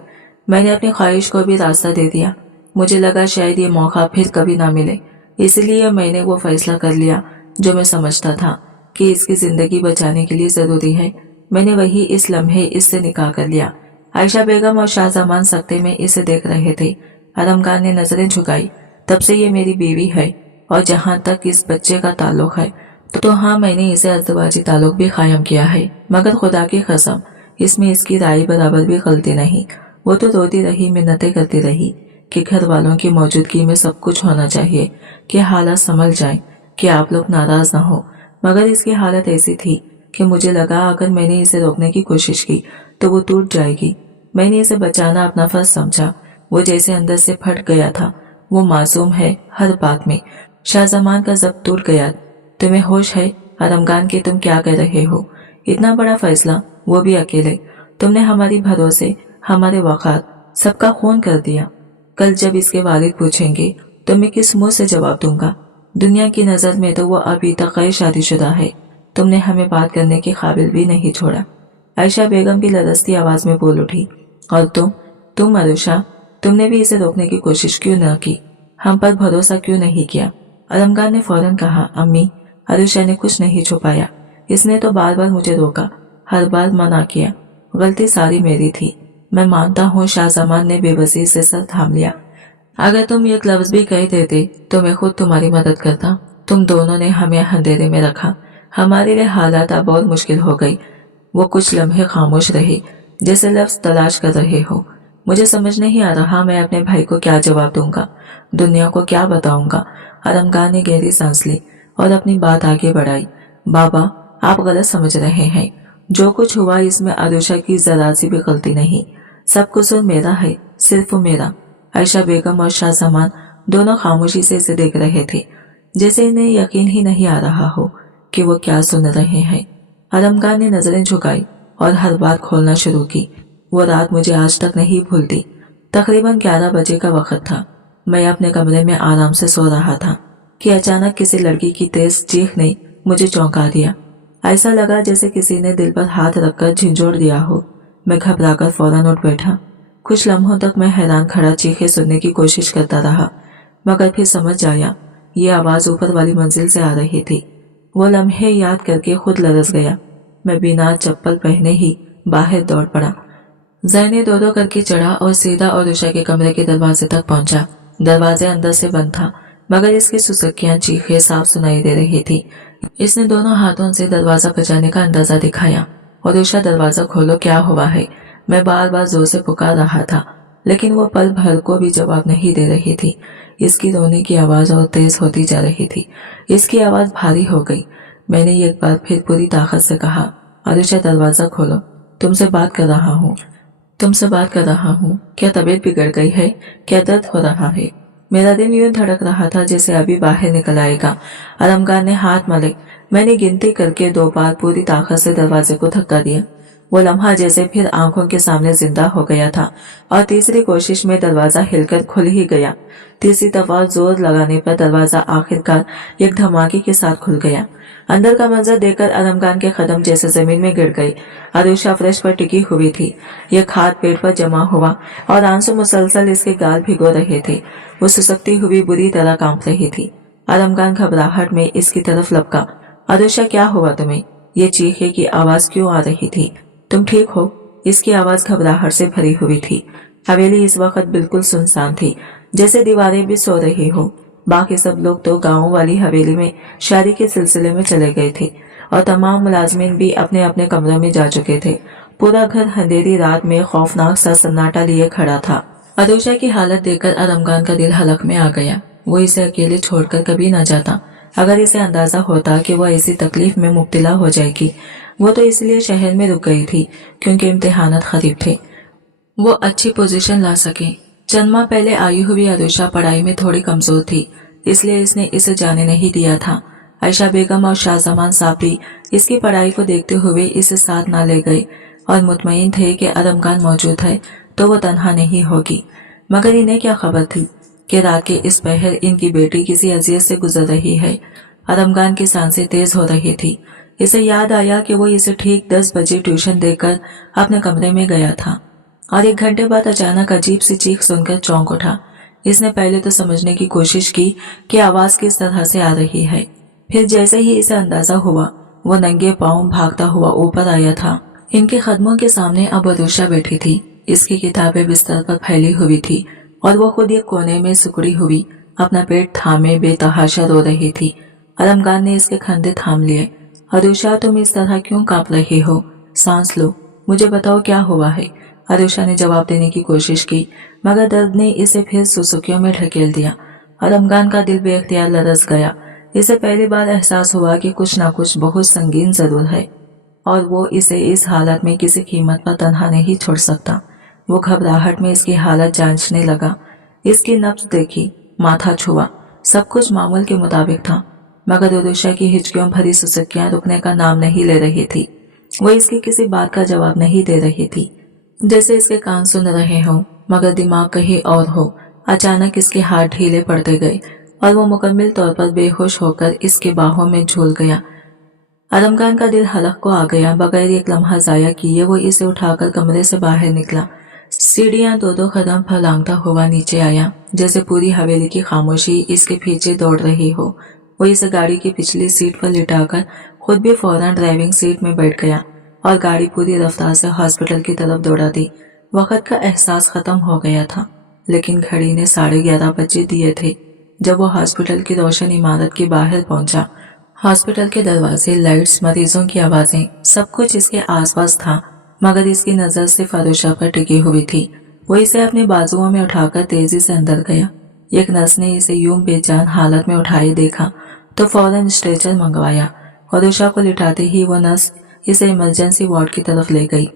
मैंने अपनी ख्वाहिश को भी रास्ता दे दिया। मुझे लगा शायद ये मौका फिर कभी ना मिले, इसलिए मैंने वो फैसला कर लिया जो मैं समझता था कि इसकी जिंदगी बचाने के लिए जरूरी है। मैंने वही इस लम्हे इससे निकाह कर लिया। आयशा बेगम और शाहजमान सकते में इसे देख रहे थे। आदमखान ने नजरें झुकाई। तब से ये मेरी बीवी है और जहाँ तक इस बच्चे का ताल्लुक है तो हाँ, मैंने इसे अज़दवाजी ताल्लुक भी कायम किया है, मगर खुदा की कसम इसमें इसकी राय बराबर भी गलती नहीं। वो तो रोती रही, मिन्नतें करती रही कि घर वालों की मौजूदगी में सब कुछ होना चाहिए कि हालात संभल जाए, कि आप लोग नाराज न हो। मगर इसकी हालत ऐसी थी कि मुझे लगा अगर मैंने इसे रोकने की कोशिश की तो वो टूट जाएगी। मैंने इसे बचाना अपना फर्ज समझा। वो जैसे अंदर से फट गया था। वो मासूम है हर बात में। शाहजमान का जब्त टूट गया। तुम्हें होश है आदमखान कि तुम क्या कर रहे हो? इतना बड़ा फैसला, वो भी अकेले। तुमने हमारी भरोसे, हमारे वक़ार, सबका खून कर दिया। कल जब इसके वालिद पूछेंगे तो मैं किस मुंह से जवाब दूंगा? दुनिया की नजर में तो वो अभी तक गैर शादीशुदा है। तुमने हमें बात करने के काबिल भी नहीं छोड़ा। आयशा बेगम भी लरजती आवाज में बोल उठी। और तुम आरुषा, तुमने भी इसे रोकने की कोशिश क्यों न की? हम पर भरोसा क्यों नहीं किया? आदमखान ने फौरन कहा। अम्मी, आरुषा ने कुछ नहीं छुपाया। इसने तो बार बार मुझे रोका, हर बार मना किया। गलती सारी मेरी थी, मैं मानता हूँ। शाहजमान ने बेबसी से सर थाम लिया। अगर तुम एक लफ्ज भी कह देते तो मैं खुद तुम्हारी मदद करता। तुम दोनों ने हमें अंधेरे में रखा। हमारे लिए हालात अब और मुश्किल हो गई। वो कुछ लम्हे खामोश रहे, जैसे लफ्ज तलाश कर रहे हो। मुझे समझ नहीं आ रहा मैं अपने भाई को क्या जवाब दूंगा, दुनिया को क्या बताऊंगा। आदमखान ने गहरी सांस ली और अपनी बात आगे बढ़ाई। बाबा, आप गलत समझ रहे हैं। जो कुछ हुआ इसमें आरुषा की जरा सी भी गलती नहीं। सब कसूर मेरा है, सिर्फ मेरा। आयशा बेगम और शाहजमान दोनों खामोशी से इसे देख रहे थे, जैसे इन्हें यकीन ही नहीं आ रहा हो कि वो क्या सुन रहे हैं। आदमखान ने नजरें झुकाई और हर बात खोलना शुरू की। वो रात मुझे आज तक नहीं भूलती। तकरीबन 11 बजे का वक्त था। मैं अपने कमरे में आराम से सो रहा था कि अचानक किसी लड़की की तेज चीख ने मुझे चौंका दिया। ऐसा लगा जैसे किसी ने दिल पर हाथ रखकर झिंझोड़ दिया हो। मैं घबराकर फौरन उठ बैठा। कुछ लम्हों तक मैं हैरान खड़ा चीखें सुनने की कोशिश करता रहा, मगर फिर समझ आया ये आवाज ऊपर वाली मंजिल से आ रही थी। वो लम्हे याद करके खुद लरस गया। मैं बिना चप्पल पहने ही बाहर दौड़ पड़ा। ज़ैने दो करके चढ़ा और सीधा आरुषा के कमरे के दरवाजे तक पहुंचा। दरवाजे अंदर से बंद था, मगर इसकी सुसक्कियां चीखें साफ सुनाई दे रही थी। इसने दोनों हाथों से दरवाजा बचाने का अंदाजा दिखाया। आरुषा, दरवाजा खोलो, क्या हुआ है? मैं बार बार जोर से पुकार रहा था, लेकिन वो पल भर को भी जवाब नहीं दे रही थी। इसकी रोने की आवाज और तेज होती जा रही थी। इसकी आवाज भारी हो गई। मैंने एक बार फिर पूरी ताकत से कहा, आरुषा, दरवाजा खोलो, तुमसे बात कर रहा हूँ। तुमसे बात कर रहा हूँ। क्या तबीयत बिगड़ गई है? क्या दर्द हो रहा है? मेरा दिल यूं धड़क रहा था जैसे अभी बाहर निकल आएगा। आदमखान ने हाथ मले। मैंने गिनती करके 2 बार पूरी ताकत से दरवाजे को धक्का दिया। वो लम्हा जैसे फिर आंखों के सामने जिंदा हो गया था और तीसरी कोशिश में दरवाजा हिलकर खुल ही गया। तीसरी दफा जोर लगाने पर दरवाजा आखिरकार एक धमाके के साथ खुल गया। अंदर का मंजर देखकर आदमखान के कदम जैसे जमीन में गिर गए। आरुषा फर्श पर टिकी हुई थी। एक हाथ पेट पर जमा हुआ और आंसू मुसलसल इसके गाल भिगो रहे थे। वो सुसकती हुई बुरी तरह कांप रही थी। आदमखान घबराहट में इसकी तरफ लपका। आरुषा, क्या हुआ तुम्हें? ये चीखे की आवाज क्यों आ रही थी? तुम ठीक हो? इसकी आवाज घबराहट से भरी हुई थी। हवेली इस वक्त बिल्कुल सुनसान थी, जैसे दीवारें भी सो रही हो। बाकी सब लोग तो गाँव वाली हवेली में शादी के सिलसिले में चले गए थे और तमाम मुलाजमीन भी अपने अपने कमरों में जा चुके थे। पूरा घर अंधेरी रात में खौफनाक सा सन्नाटा लिए खड़ा था। आरुषा की हालत देखकर आदमखान का दिल हलक में आ गया। वो इसे अकेले छोड़कर कभी न जाता। अगर इसे अंदाजा होता कि वो ऐसी तकलीफ में मुब्तला हो जाएगी। वो तो इसलिए शहर में रुक गई थी क्योंकि इम्तिहानात करीब थे, वो अच्छी पोजीशन ला सके। चंद माह पहले आई हुई आरुषा पढ़ाई में थोड़ी कमजोर थी, इसलिए इसने इसे जाने नहीं दिया था। आयशा बेगम और शाहजमान साबरी इसकी पढ़ाई को देखते हुए इसे साथ न ले गए और मुतमईन थे कि अदमगान मौजूद है तो वो तन्हा नहीं होगी। मगर इन्हें क्या खबर थी कि रात के इस पहर इनकी बेटी किसी अजियत से गुजर रही है। अदमगान की सांसें तेज हो रही थी। इसे याद आया कि वो इसे ठीक 10 बजे ट्यूशन देकर अपने कमरे में गया था और 1 घंटे बाद अचानक अजीब सी चीख सुनकर चौंक उठा। इसने पहले तो समझने की कोशिश की कि आवाज किस तरह से आ रही है, फिर जैसे ही इसे अंदाजा हुआ वो नंगे पांव भागता हुआ ऊपर आया था। इनके कदमों के सामने अब आरुषा बैठी थी। इसकी किताबें बिस्तर पर फैली हुई थी और वो खुद एक कोने में सिकुड़ी हुई अपना पेट थामे बेतहाशा रो रही थी। अदमगान ने इसके कंधे थाम लिए। आरुषा, तुम इस तरह क्यों कांप रही हो? सांस लो, मुझे बताओ क्या हुआ है। आरुषा ने जवाब देने की कोशिश की, मगर दर्द ने इसे फिर सुसुकियों में ढकेल दिया। अदमगान का दिल बेख्तियार लरस गया। इसे पहली बार एहसास हुआ कि कुछ न कुछ बहुत संगीन जरूर है और वो इसे इस हालत में किसी कीमत पर तन्हा नहीं छोड़ सकता। वो घबराहट में इसकी हालत जांचने लगा। इसकी नब्ज देखी, माथा छुआ, सब कुछ मामूल के मुताबिक था, मगर आरुषा की हिचकियों भरी सुसुकियां रुकने का नाम नहीं ले रही थी। वो इसकी किसी बात का जवाब नहीं दे रही थी, जैसे इसके कान सुन रहे हों मगर दिमाग कहीं और हो। अचानक इसके हाथ ढीले पड़ते गए और वो मुकम्मल तौर पर बेहोश होकर इसके बाहों में झूल गया। अदमगान का दिल हलक को आ गया। बगैर एक लम्हा जाया किए वो इसे उठाकर कमरे से बाहर निकला। सीढ़ियां 2-2 कदम फलांगता हुआ नीचे आया, जैसे पूरी हवेली की खामोशी इसके पीछे दौड़ रही हो। वो इसे गाड़ी की पिछली सीट पर लिटाकर खुद भी फौरन ड्राइविंग सीट में बैठ गया और गाड़ी पूरी रफ्तार से हॉस्पिटल की तरफ दौड़ा दी। वक्त का एहसास खत्म हो गया था, लेकिन घड़ी ने 11:30 बजे दिए थे जब वो हॉस्पिटल की रोशन इमारत के बाहर पहुंचा। हॉस्पिटल के दरवाजे, लाइट्स, मरीजों की आवाजें, सब कुछ इसके आसपास था, मगर इसकी नजर सिर्फ आरुषा पर टिकी हुई थी। वो इसे अपने बाजुओं में उठाकर तेजी से अंदर गया। एक नर्स ने इसे यूं बेजान हालत में उठाए देखा तो फौरन स्ट्रेचर मंगवाया। आरुषा को लिटाते ही वो नर्स इसे इमरजेंसी वार्ड की तरफ ले गई।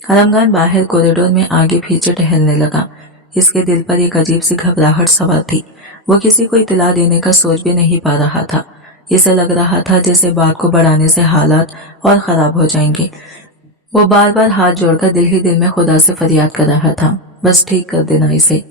अदमगान बाहर कॉरिडोर में आगे पीछे टहलने लगा। इसके दिल पर एक अजीब सी घबराहट सवार थी। वो किसी को इत्तला देने का सोच भी नहीं पा रहा था। इसे लग रहा था जैसे बात को बढ़ाने से हालात और खराब हो जाएंगे। वो बार बार हाथ जोड़कर दिल ही दिल में खुदा से फरियाद कर रहा था, बस ठीक कर देना इसे।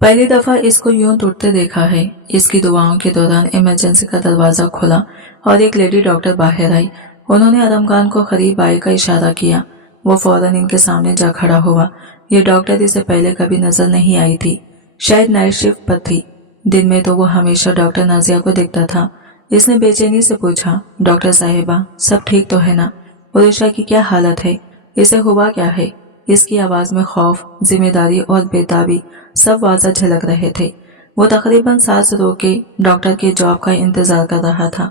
पहली दफा इसको यूं टूटते देखा है। इसकी दुआओं के दौरान इमरजेंसी का दरवाजा खुला और एक लेडी डॉक्टर बाहर आई। उन्होंने अदमगान को करीब आए का इशारा किया। वो फौरन इनके सामने जा खड़ा हुआ। ये डॉक्टर इसे पहले कभी नजर नहीं आई थी, शायद नाइट शिफ्ट पर थी। दिन में तो वो हमेशा डॉक्टर नाजिया को देखता था। इसने बेचैनी से पूछा, डॉक्टर साहिबा, सब ठीक तो है ना? आरुषा की क्या हालत है? इसे हुआ क्या है? इसकी आवाज में खौफ, जिम्मेदारी और बेताबी सब वाज़ा झलक रहे थे। वो तकरीबन सांस रोके डॉक्टर के जवाब का इंतजार कर रहा था।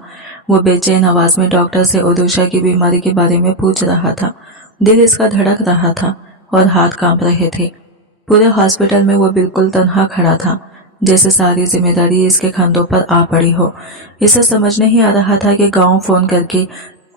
वो बेचैन आवाज में डॉक्टर से आरुषा की बीमारी के बारे में पूछ रहा था। दिल इसका धड़क रहा था और हाथ कांप रहे थे। पूरे हॉस्पिटल में वो बिल्कुल तन्हा खड़ा था, जैसे सारी जिम्मेदारी इसके कंधों पर आ पड़ी हो। इसे समझ नहीं आ रहा था कि गांव फोन करके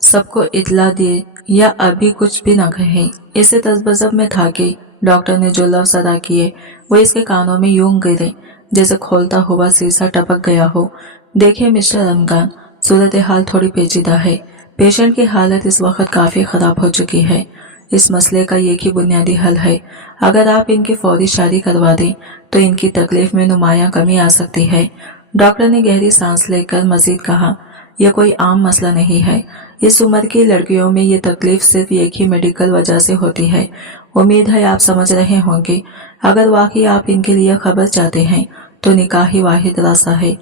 सबको इतला दिए या अभी कुछ भी न कहे। इसे तजबजब में था कि डॉक्टर ने जो लफ्ज अदा किए वो इसके कानों में यूं गिरे जैसे खोलता हुआ शीशा टपक गया हो। देखिए मिस्टर अदमगान, सूरत हाल थोड़ी पेचीदा है। पेशेंट की हालत इस वक्त काफी खराब हो चुकी है। इस मसले का एक ही बुनियादी हल है, अगर आप इनकी फौरी शादी करवा दें तो इनकी तकलीफ में नुमाया कमी आ सकती है। डॉक्टर ने गहरी सांस लेकर मजीद कहा, यह कोई आम मसला नहीं है। इस उम्र की लड़कियों में ये तकलीफ सिर्फ एक ही मेडिकल वजह से होती है। उम्मीद है आप समझ रहे होंगे। अगर वाकई आप इनके लिए खबर चाहते हैं तो निकाह ही वाहिद रास्ता है।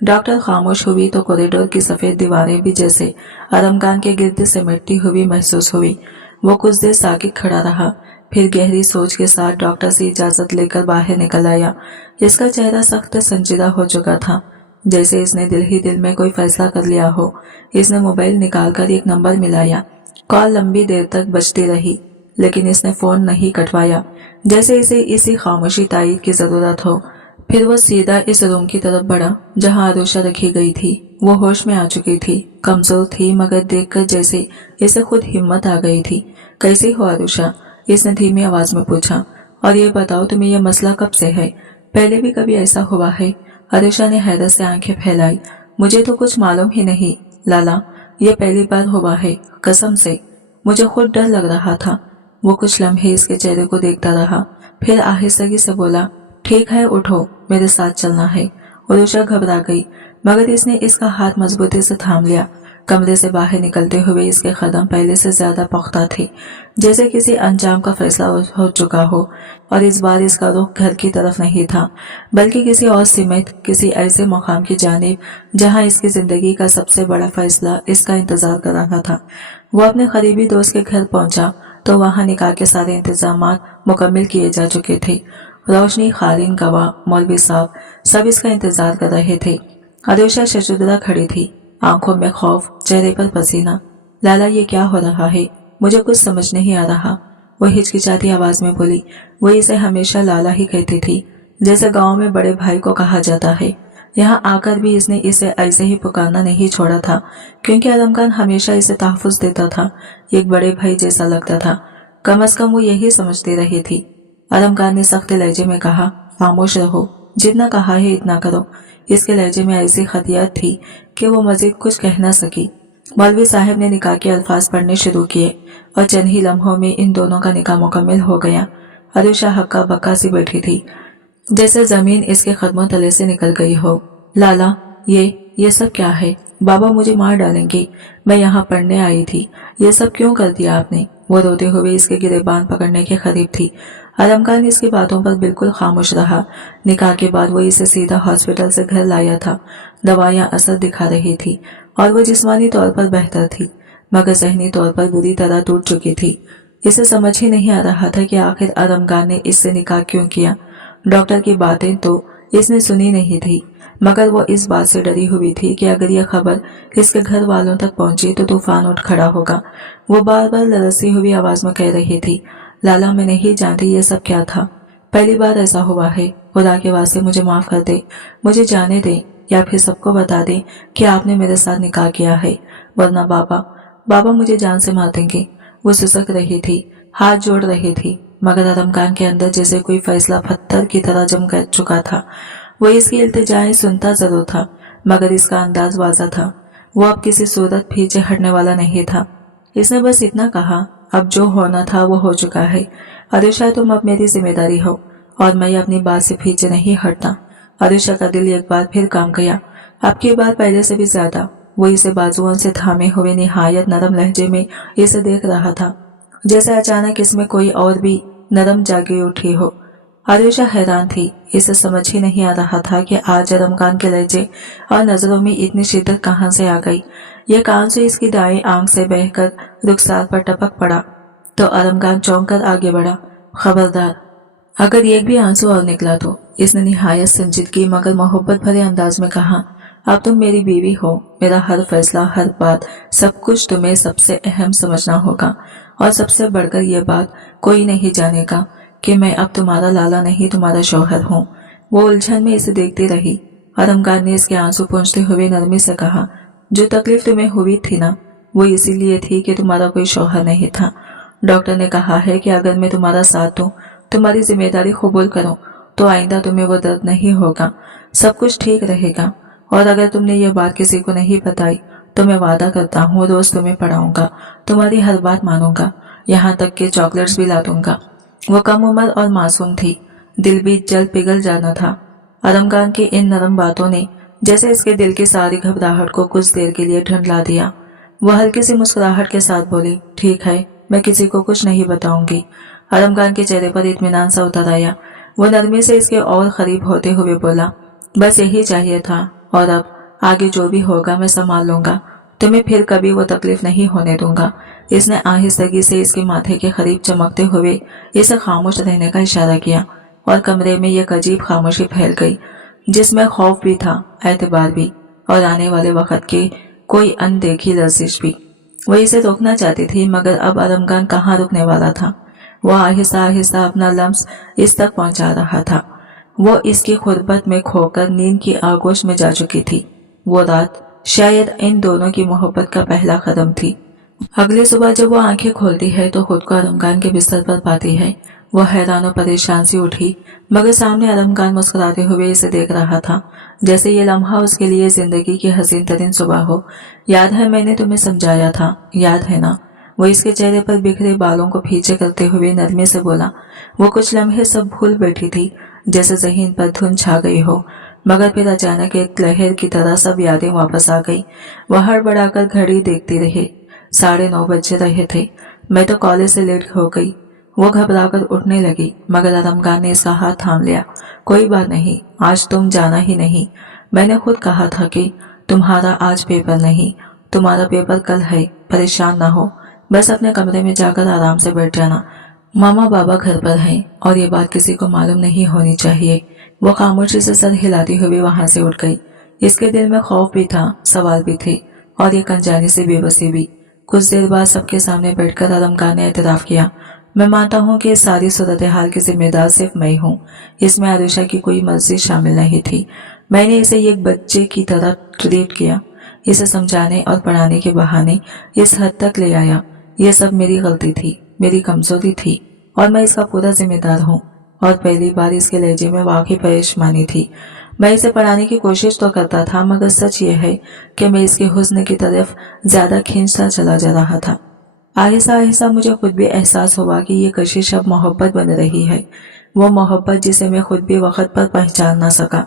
डॉक्टर खामोश हुई तो कॉरिडोर की सफेद दीवारें भी जैसे अदमगान के गिर्द सिमटती हुई महसूस हुई। वो कुछ देर साकित खड़ा रहा, फिर गहरी सोच के साथ डॉक्टर से इजाजत लेकर बाहर निकल आया। इसका चेहरा सख्त संजीदा हो चुका था, जैसे इसने दिल ही दिल में कोई फैसला कर लिया हो। इसने मोबाइल निकालकर एक नंबर मिलाया। कॉल लंबी देर तक बजती रही, लेकिन इसने फोन नहीं कटवाया, जैसे इसे इसी खामोशी तायीद की जरूरत हो। फिर वो सीधा इस रूम की तरफ बढ़ा जहां आरुषा रखी गई थी। वो होश में आ चुकी थी, कमजोर थी, मगर देखकर जैसे इसे खुद हिम्मत आ गई थी। कैसी हो आरुषा? इसने धीमी आवाज में पूछा। और ये बताओ तुम्हें यह मसला कब से है? पहले भी कभी ऐसा हुआ है? आदिशा ने हैरत से आंखें फैलाई। मुझे तो कुछ मालूम ही नहीं लाला, ये पहली बार हुआ है, कसम से। मुझे खुद डर लग रहा था। वो कुछ लम्हे इसके चेहरे को देखता रहा, फिर आहिस्तगी से बोला, ठीक है उठो, मेरे साथ चलना है। उरुषा घबरा गई, मगर इसने इसका हाथ मजबूती से थाम लिया। कमरे से बाहर निकलते हुए इसके कदम पहले से ज्यादा पुख्ता थे, जैसे किसी अंजाम का फैसला हो चुका हो। और इस बार इसका रुख घर की तरफ नहीं था, बल्कि किसी और सिमत, किसी ऐसे मुकाम की जानिब जहां इसकी जिंदगी का सबसे बड़ा फैसला इसका इंतजार कर रहा था। वो अपने करीबी दोस्त के घर पहुंचा तो वहां निकाह के सारे इंतजामात मुकम्मल किए जा चुके थे। रोशनी, खालिन, गवाह, मौलवी साहब सब इसका इंतजार कर रहे थे। आदिशा शर्मिंदा खड़ी थी, आंखों में खौफ, चेहरे पर पसीना। लाला, ये क्या हो रहा है? मुझे कुछ समझ नहीं आ रहा, वो हिचकिचाती आवाज में बोली। वो इसे हमेशा लाला ही कहती थी, जैसे गांव में बड़े भाई को कहा जाता है। यहाँ आकर भी इसने इसे ऐसे ही पुकारना नहीं छोड़ा था, क्योंकि आलम खान हमेशा इसे तहफ्फुज़ देता था, एक बड़े भाई जैसा लगता था। कम अज कम वो यही समझती रही थी। आलम खान ने सख्त लहजे में कहा, खामोश रहो, जितना कहा है इतना करो। इसके लहजे में ऐसी खतियात थी कि वो मजीद कुछ कह न सकी। मौलवी साहब ने निकाह के अल्फाज पढ़ने शुरू किए और चंद ही लम्हों में इन दोनों का निकाह मुकम्मल हो गया। आदिशा हक्का बक्का सी बैठी थी, जैसे जमीन इसके कदमों तले से निकल गई हो। लाला, ये सब क्या है? बाबा मुझे मार डालेंगे, मैं यहाँ पढ़ने आई थी, ये सब क्यों कर दिया आपने? वो रोते हुए इसके गिरेबान पकड़ने के करीब थी। आलम खान इसकी बातों पर बिल्कुल खामोश रहा। निकाह के बाद वो इसे सीधा हॉस्पिटल से घर लाया था। दवाइयाँ असर दिखा रही थी और वो जिस्मानी तौर पर बेहतर थी, मगर ज़हनी तौर पर बुरी तरह टूट चुकी थी। इसे समझ ही नहीं आ रहा था कि आखिर आलम खान ने इससे निकाह क्यों किया। डॉक्टर की बातें तो इसने सुनी नहीं थी, मगर वो इस बात से डरी हुई थी कि अगर यह खबर इसके घर वालों तक पहुंची तो तूफान उठ खड़ा होगा। वो बार बार लरसती हुई आवाज में कह रही थी, लाला, मैं नहीं जानती ये सब क्या था, पहली बार ऐसा हुआ है, खुदा के वास्ते मुझे माफ कर दे, मुझे जाने दे, या फिर सबको बता दे कि आपने मेरे साथ निकाह किया है, वरना बाबा मुझे जान से मार देंगे। वो सिसक रही थी, हाथ जोड़ रही थी, मगर आलम खान के अंदर जैसे कोई फैसला पत्थर की तरह जम कर चुका था। वो इसकी इल्तिजाएं सुनता जरूर था, मगर इसका अंदाज वाज़ा था। वो अब किसी सूरत पीछे हटने वाला नहीं था। इसने बस इतना कहा, अब जो होना था वो हो चुका है। आदिशा, तुम अब मेरी जिम्मेदारी हो और मैं अपनी बात से पीछे नहीं हटता। आदिशा का दिल एक बार फिर काम गया, अब की बार पहले से भी ज्यादा। वो इसे बाजुओं से थामे हुए निहायत नरम लहजे में इसे देख रहा था, जैसे अचानक इसमें कोई और भी नरम जागी उठी हो। आदिशा हैरान थी, इसे समझ ही नहीं आ रहा था कि आज आलम खान के लहजे और नजरों में इतनी शिद्दत कहाँ से आ गई। यह कान से इसकी दाएं आंख से बहकर रुखसार पर टपक पड़ा तो आलम खान चौंक कर आगे बढ़ा। खबरदार, अगर एक भी आंसू और निकला तो, इसने निहायत संजीदगी मगर मोहब्बत भरे अंदाज में कहा। अब तुम मेरी बीवी हो, मेरा हर फैसला, हर बात, सब कुछ तुम्हें सबसे अहम समझना होगा, और सबसे बढ़कर यह बात कोई नहीं जानेगा कि मैं अब तुम्हारा लाला नहीं, तुम्हारा शौहर हूँ। वो उलझन में इसे देखती रही। आलम खान ने इसके आंसू पोंछते हुए नरमी से कहा, जो तकलीफ तुम्हें हुई थी ना, वो इसीलिए थी कि तुम्हारा कोई शौहर नहीं था। डॉक्टर ने कहा है कि अगर मैं तुम्हारा साथ दूं, तुम्हारी जिम्मेदारी कबूल करूं, तो आइंदा तुम्हें वो दर्द नहीं होगा, सब कुछ ठीक रहेगा। और अगर तुमने ये बात किसी को नहीं बताई तो मैं वादा करता हूँ रोज तुम्हें पढ़ाऊंगा, तुम्हारी हर बात मानूंगा, यहाँ तक कि चॉकलेट्स भी ला दूंगा। वो कम उम्र और मासूम थी, दिल भी जल्द पिघल जाना था। आलम खान की इन नरम बातों ने जैसे इसके दिल की सारी घबराहट को कुछ देर के लिए ठंडला दिया। वह हल्की सी मुस्कुराहट के साथ बोली, ठीक है, मैं किसी को कुछ नहीं बताऊंगी। आलम खान के चेहरे पर इत्मीनान सा उतर आया। वो नरमी से इसके और करीब होते हुए बोला, बस यही चाहिए था, और अब आगे जो भी होगा मैं संभाल लूंगा, तुम्हें फिर कभी वो तकलीफ नहीं होने दूंगा। इसने आहिस्तगी से इसके माथे के करीब चमकते हुए इसे खामोश रहने का इशारा किया और कमरे में एक अजीब खामोशी फैल गई, जिसमें खौफ भी था, एतबार भी, और आने वाले वक्त की कोई अनदेखी लर्जिश भी। वो इसे रोकना चाहती थी, मगर अब आलम खान कहाँ रुकने वाला था। वो आहिस्ता आहिस्ता अपना लम्स इस तक पहुंचा रहा था। वो इसकी खुरबत में खोकर नींद की आगोश में जा चुकी थी। वो रात शायद इन दोनों की मोहब्बत का पहला कदम थी। अगली सुबह जब वो आंखें खोलती है तो खुद को आलम खान के बिस्तर पर पाती है। वो हैरान और परेशान सी उठी, मगर सामने आलमगीर मुस्कुराते हुए इसे देख रहा था, जैसे ये लम्हा उसके लिए जिंदगी की हसीन तरीन सुबह हो। याद है मैंने तुम्हें समझाया था, याद है ना? वो इसके चेहरे पर बिखरे बालों को पीछे करते हुए नरमी से बोला। वो कुछ लम्हे सब भूल बैठी थी, जैसे ज़हीन पर धुंध छा गई हो, मगर फिर अचानक एक लहर की तरह सब यादें वापस आ गई। वह हड़बड़ाकर घड़ी देखती रही। 9:30 बज रहे थे। मैं तो कॉलेज से लेट हो गई। वो घबराकर उठने लगी, मगर आलमगीर ने इसका हाथ थाम लिया। कोई बात नहीं, आज तुम जाना ही नहीं। मैंने खुद कहा था कि तुम्हारा आज पेपर नहीं, तुम्हारा पेपर कल है। परेशान ना हो, बस अपने कमरे में जाकर आराम से बैठ जाना। मामा बाबा घर पर हैं और ये बात किसी को मालूम नहीं होनी चाहिए। वो खामोशी से सर हिलाती हुई वहां से उठ गई। इसके दिल में खौफ भी था, सवाल भी थे, और ये अनजानी से बेबसी भी। कुछ देर बाद सबके सामने बैठकर आलमगीर ने एतराफ किया, मैं मानता हूँ कि इस सारी सूरत हाल की जिम्मेदार सिर्फ मैं हूँ। इसमें आरुषा की कोई मर्जी शामिल नहीं थी। मैंने इसे एक बच्चे की तरह ट्रीट किया, इसे समझाने और पढ़ाने के बहाने इस हद तक ले आया। ये सब मेरी गलती थी, मेरी कमजोरी थी, और मैं इसका पूरा जिम्मेदार हूँ। और पहली बार इसके लहजे में वाकई परेशानी थी। मैं इसे पढ़ाने की कोशिश तो करता था, मगर सच ये है कि मैं इसके हुस्न की तरफ ज्यादा खींचता चला जा रहा था। आहिस्ता आहिस्ता मुझे खुद भी एहसास हुआ कि ये कशिश अब मोहब्बत बन रही है, वो मोहब्बत जिसे मैं खुद भी वक्त पर पहचान ना सका।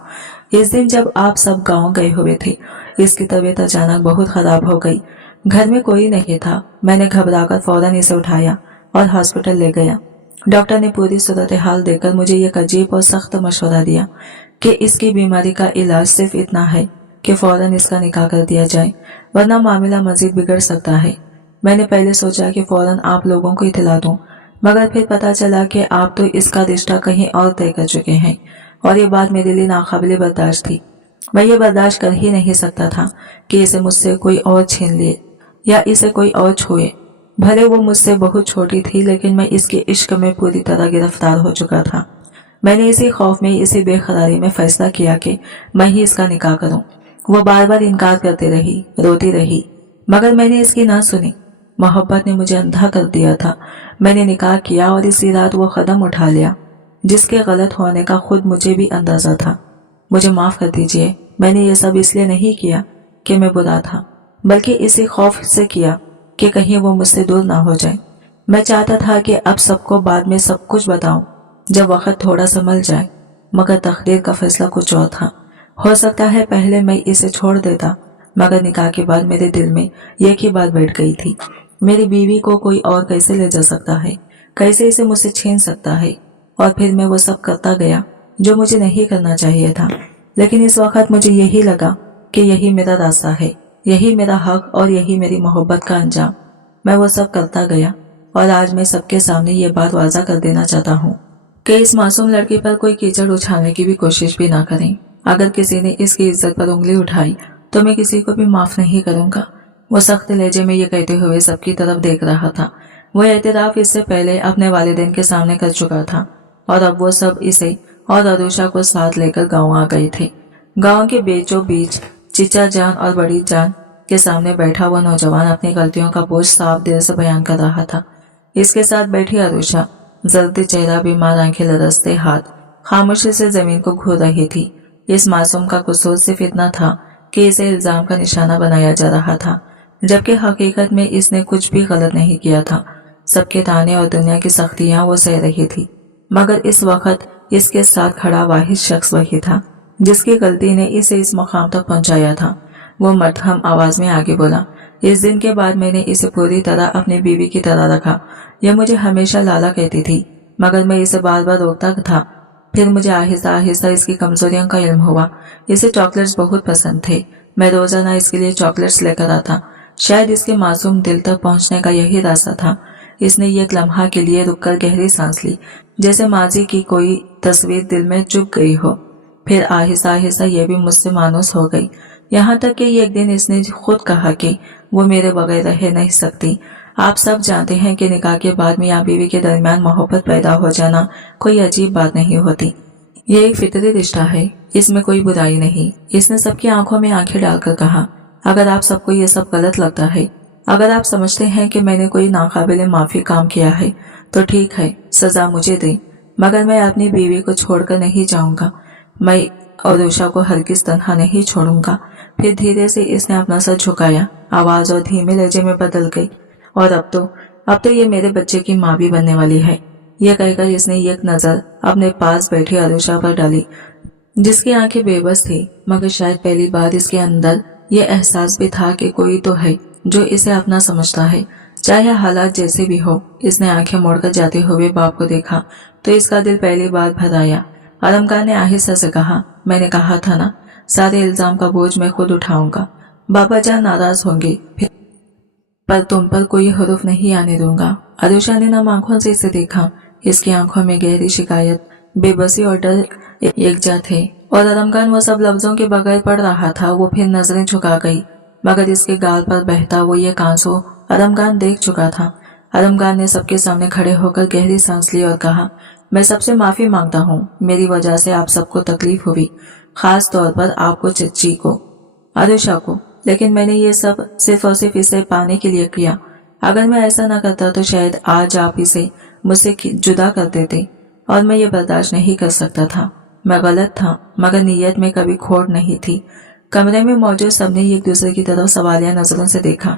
इस दिन जब आप सब गांव गए हुए थे, इसकी तबीयत अचानक बहुत खराब हो गई। घर में कोई नहीं था। मैंने घबराकर फौरन इसे उठाया और हॉस्पिटल ले गया। डॉक्टर ने पूरी सूरत हाल देखकर मुझे एक अजीब और सख्त मशवरा दिया कि इसकी बीमारी का इलाज सिर्फ इतना है कि फौरन इसका निकाह कर दिया जाए, वरना मामला मजीद बिगड़ सकता है। मैंने पहले सोचा कि फौरन आप लोगों को इतला दूं, मगर फिर पता चला कि आप तो इसका रिश्ता कहीं और तय कर चुके हैं, और ये बात मेरे लिए नाकाबिले बर्दाश्त थी। मैं ये बर्दाश्त कर ही नहीं सकता था कि इसे मुझसे कोई और छीन ले या इसे कोई और छुए। भले वो मुझसे बहुत छोटी थी, लेकिन मैं इसके इश्क में पूरी तरह गिरफ्तार हो चुका था। मैंने इसी खौफ में, इसी बेकरारी में फैसला किया कि मैं ही इसका निकाह करूं। वो बार बार इनकार करती रही, रोती रही, मगर मैंने इसकी ना सुनी। मोहब्बत ने मुझे अंधा कर दिया था। मैंने निकाह किया और इसी रात वो कदम उठा लिया जिसके गलत होने का खुद मुझे भी अंदाजा था। मुझे माफ कर दीजिए, मैंने ये सब इसलिए नहीं किया कि मैं बुरा था, बल्कि इसी खौफ से किया कि कहीं वो मुझसे दूर ना हो जाए। मैं चाहता था कि अब सबको बाद में सब कुछ बताऊं, जब वक्त थोड़ा संभल जाए, मगर तकदीर का फैसला कुछ और था। हो सकता है पहले मैं इसे छोड़ देता, मगर निकाह के बाद मेरे दिल में एक ही बात बैठ गई थी, मेरी बीवी को कोई और कैसे ले जा सकता है, कैसे इसे मुझसे छीन सकता है। और फिर मैं वो सब करता गया जो मुझे नहीं करना चाहिए था। लेकिन इस वक्त मुझे यही लगा कि यही मेरा रास्ता है, यही मेरा हक और यही मेरी मोहब्बत का अंजाम। मैं वो सब करता गया, और आज मैं सबके सामने ये बात वाज़ा कर देना चाहता हूँ कि इस मासूम लड़की पर कोई कीचड़ उछालने की भी कोशिश भी ना करें। अगर किसी ने इसकी इज्जत पर उंगली उठाई तो मैं किसी को भी माफ नहीं करूंगा। वो सख्त लहजे में ये कहते हुए सबकी तरफ देख रहा था। वो एतराफ इससे पहले अपने वालिदैन के सामने कर चुका था, और अब वो सब इसे और अरुषा को साथ लेकर गाँव आ गए थे। गाँव के बीचों बीच चिचा जान और बड़ी जान के सामने बैठा हुआ नौजवान अपनी गलतियों का बोझ साफ दिल से बयान कर रहा था। इसके साथ बैठी अरुषा, जल्दी चेहरा, बीमार आंखें, लरसते हाथ, खामोशी से जमीन को घूर रही थी। इस मासूम का कसूर सिर्फ इतना था कि इसे इल्जाम का निशाना बनाया जा रहा था, जबकि हकीकत में इसने कुछ भी गलत नहीं किया था। सबके ताने और दुनिया की सख्तियां वो सह रही थी, मगर इस वक्त इसके साथ खड़ा वाहिद शख्स वही था जिसकी गलती ने इसे इस मकाम तक पहुंचाया था। वो मरहम आवाज में आगे बोला, इस दिन के बाद मैंने इसे पूरी तरह अपनी बीवी की तरह रखा। यह मुझे हमेशा लाला कहती थी, मगर मैं इसे बार बार रोकता था। फिर मुझे आहिस्ता आहिस्ता इसकी कमजोरियों का इल्म हुआ। इसे चॉकलेट्स बहुत पसंद थे। मैं रोजाना इसके लिए चॉकलेट्स लेकर आता। शायद इसके मासूम दिल तक पहुंचने का यही रास्ता था। इसने एक लम्हा के लिए रुककर गहरी सांस ली, जैसे माजी की कोई तस्वीर दिल में चुप गई हो। फिर आहिस्ता आहिस्ता यह भी मुझसे मानूस हो गई, यहाँ तक कि एक दिन इसने खुद कहा कि वो मेरे बगैर रह नहीं सकती। आप सब जानते हैं कि निकाह के बाद मियां बीवी के दरमियान मोहब्बत पैदा हो जाना कोई अजीब बात नहीं होती। ये एक फितरी रिश्ता है, इसमें कोई बुराई नहीं। इसने सबकी आंखों में आंखें डालकर कहा, अगर आप सबको ये सब गलत लगता है, अगर आप समझते हैं कि मैंने कोई नाकाबिले माफी काम किया है, तो ठीक है, सजा मुझे दे, मगर मैं अपनी बीवी को छोड़कर नहीं जाऊंगा। मैं अरुषा को हरगिज तन्हा नहीं छोड़ूंगा। फिर धीरे से इसने अपना सर झुकाया, आवाज और धीमे लहजे में बदल गई। और अब तो ये मेरे बच्चे की माँ भी बनने वाली है। यह कहकर इसने एक नजर अपने पास बैठी अरुषा पर डाली, जिसकी आंखें बेबस थी, मगर शायद पहली बार इसके अंदर यह एहसास भी था कि कोई तो है जो इसे अपना समझता है, चाहे हालात जैसे भी हो। इसने आंखें मोड़कर जाते हुए बाप को देखा तो इसका दिल पहली बार भर आया। आलमगीर ने आहिस्ता से कहा, मैंने कहा था ना, सारे इल्जाम का बोझ मैं खुद उठाऊंगा। बाबा जान नाराज होंगे, पर तुम पर कोई हुरूफ नहीं आने दूंगा। अरुषा ने नम आंखों से इसे देखा। इसकी आंखों में गहरी शिकायत, बेबसी और डर एकजा थे, और आलमगीर वो सब लफ्जों के बगैर पढ़ रहा था। वो फिर नजरें झुका गई, मगर इसके गाल पर बहता वो ये आंसू आलमगीर देख चुका था। आलमगीर ने सबके सामने खड़े होकर गहरी सांस ली और कहा, मैं सबसे माफी मांगता हूँ, मेरी वजह से आप सबको तकलीफ हुई, खास तौर पर आपको, चच्ची को, अरुषा को। लेकिन मैंने ये सब सिर्फ और सिर्फ इसे पाने के लिए किया। अगर मैं ऐसा न करता तो शायद आज आप इसे मुझसे जुदा कर देते, और मैं ये बर्दाश्त नहीं कर सकता था। मैं गलत था, मगर नीयत में कभी खोट नहीं थी। कमरे में मौजूद सबने एक दूसरे की तरफ सवालिया नजरों से देखा।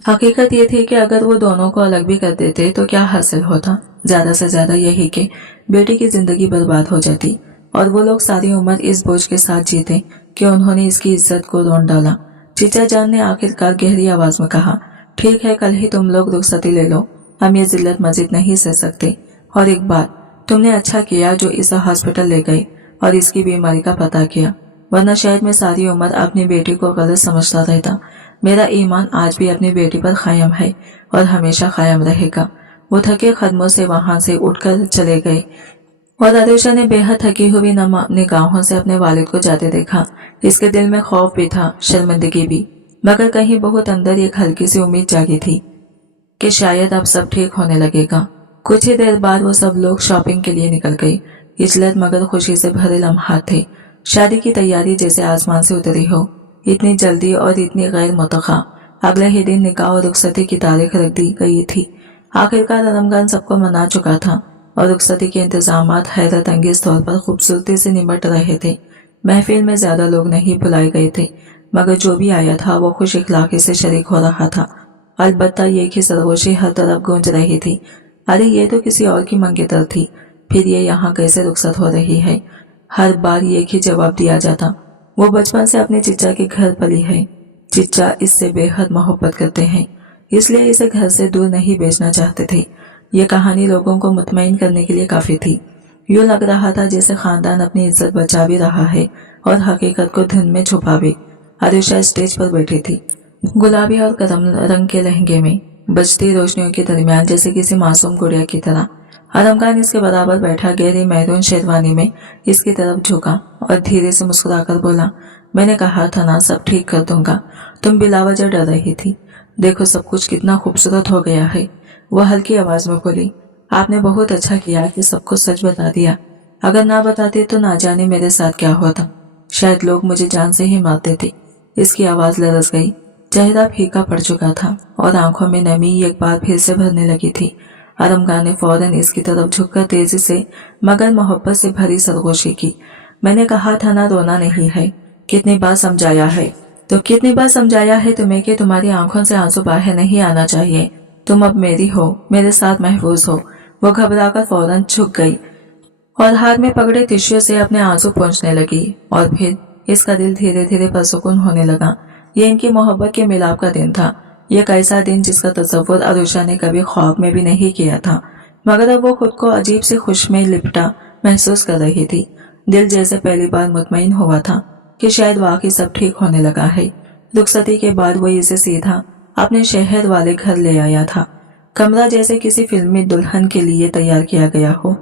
हकीकत ये थी कि अगर वो दोनों को अलग भी कर देते तो क्या हासिल होता? ज्यादा से ज्यादा यही कि बेटी की जिंदगी बर्बाद हो जाती, और वो लोग सारी उम्र इस बोझ के साथ जीते कि उन्होंने इसकी इज्जत को रोन डाला। चीचा जान ने आखिरकार गहरी आवाज में कहा, ठीक है, कल ही तुम लोग रुखसती ले लो, हम ये जिल्लत मजीद नहीं सह सकते। और एक बात, तुमने अच्छा किया जो इसे हॉस्पिटल ले गए और इसकी बीमारी का पता किया, वरना शायद मैं सारी उम्र अपनी बेटी को गलत समझता रहता। मेरा ईमान आज भी अपनी बेटी पर कायम है और हमेशा कायम रहेगा। वो थके कदमों से वहां से उठकर चले गए, और अरुषा ने बेहद थकी हुई निगाहों से अपने वालिद को जाते देखा। इसके दिल में खौफ भी था, शर्मिंदगी भी, मगर कहीं बहुत अंदर एक हल्की सी उम्मीद जागी थी कि शायद अब सब ठीक होने लगेगा। कुछ ही देर बाद वो सब लोग शॉपिंग के लिए निकल गए। इजलत मगर खुशी से भरे लम्हात थे। शादी की तैयारी जैसे आसमान से उतरी हो, इतनी जल्दी और इतनी गैर मुतक़ा। अगले ही दिन निकाह और रुखसती की तारीख रख दी गई थी। आखिरकार आलमगीर सबको मना चुका था, और रुखसती के इंतजामात हैरत अंगेज तौर पर खूबसूरती से निमट रहे थे। महफिल में ज्यादा लोग नहीं बुलाए गए थे, मगर जो भी आया था वो खुश इखलाकी से शरीक हो रहा था। अलबत्ता ये की सरगोशी हर तरफ गूंज रही थी, अरे ये तो किसी और की मंगेतर थी, फिर ये यहाँ कैसे रुखसत हो रही है? हर बार एक ही जवाब दिया जाता, वो बचपन से अपने चिच्चा के घर पली है, चिच्चा इससे बेहद मोहब्बत करते हैं, इसलिए इसे घर से दूर नहीं भेजना चाहते थे। ये कहानी लोगों को मुतमईन करने के लिए काफी थी। यूं लग रहा था जैसे खानदान अपनी इज्जत बचा भी रहा है और हकीकत को धुन में छुपावे। अरुषा स्टेज पर बैठी थी, गुलाबी और करम रंग के लहंगे में, बजती रोशनियों के दरमियान जैसे किसी मासूम गुड़िया की तरह। आलमगीर इसके बराबर बैठा गहरी मैरून शेरवानी में इसकी तरफ झुका और धीरे से मुस्कुराकर बोला, मैंने कहा था ना, सब ठीक कर दूंगा, तुम बिलावजह डर रही थी, देखो सब कुछ कितना खूबसूरत हो गया है। वह हल्की आवाज में बोली, आपने बहुत अच्छा किया कि सबको सच बता दिया, अगर ना बताते तो ना जाने मेरे साथ क्या होता, शायद लोग मुझे जान से ही मारते थे। इसकी आवाज लरस गई, चेहरा फीका पड़ चुका था और आंखों में नमी एक बार फिर से भरने लगी थी। आलमगीर ने फौरन इसकी तरफ झुककर तेजी से मगर मोहब्बत से भरी सरगोशी की, मैंने कहा था ना, रोना नहीं है, कितनी बार समझाया है, तो कितनी बार समझाया है तुम्हें कि तुम्हारी आंखों से आंसू बाहर नहीं आना चाहिए, तुम अब मेरी हो, मेरे साथ महफूज हो। वो घबराकर फौरन झुक गई और हाथ में पकड़े टिश्यू से अपने आंसू पोंछने लगी, और फिर इसका दिल धीरे धीरे परसुकून होने लगा। ये इनकी मोहब्बत के मिलाप का दिन था, एक ऐसा दिन जिसका तसव्वुर अरुषा ने कभी ख्वाब में भी नहीं किया था, मगर अब वो खुद को अजीब से खुश में लिपटा महसूस कर रही थी। दिल जैसे पहली बार मुतमईन हुआ था कि शायद वाकई सब ठीक होने लगा है। रुखसती के बाद वो इसे सीधा अपने शहर वाले घर ले आया था। कमरा जैसे किसी फिल्मी दुल्हन के लिए तैयार किया गया हो,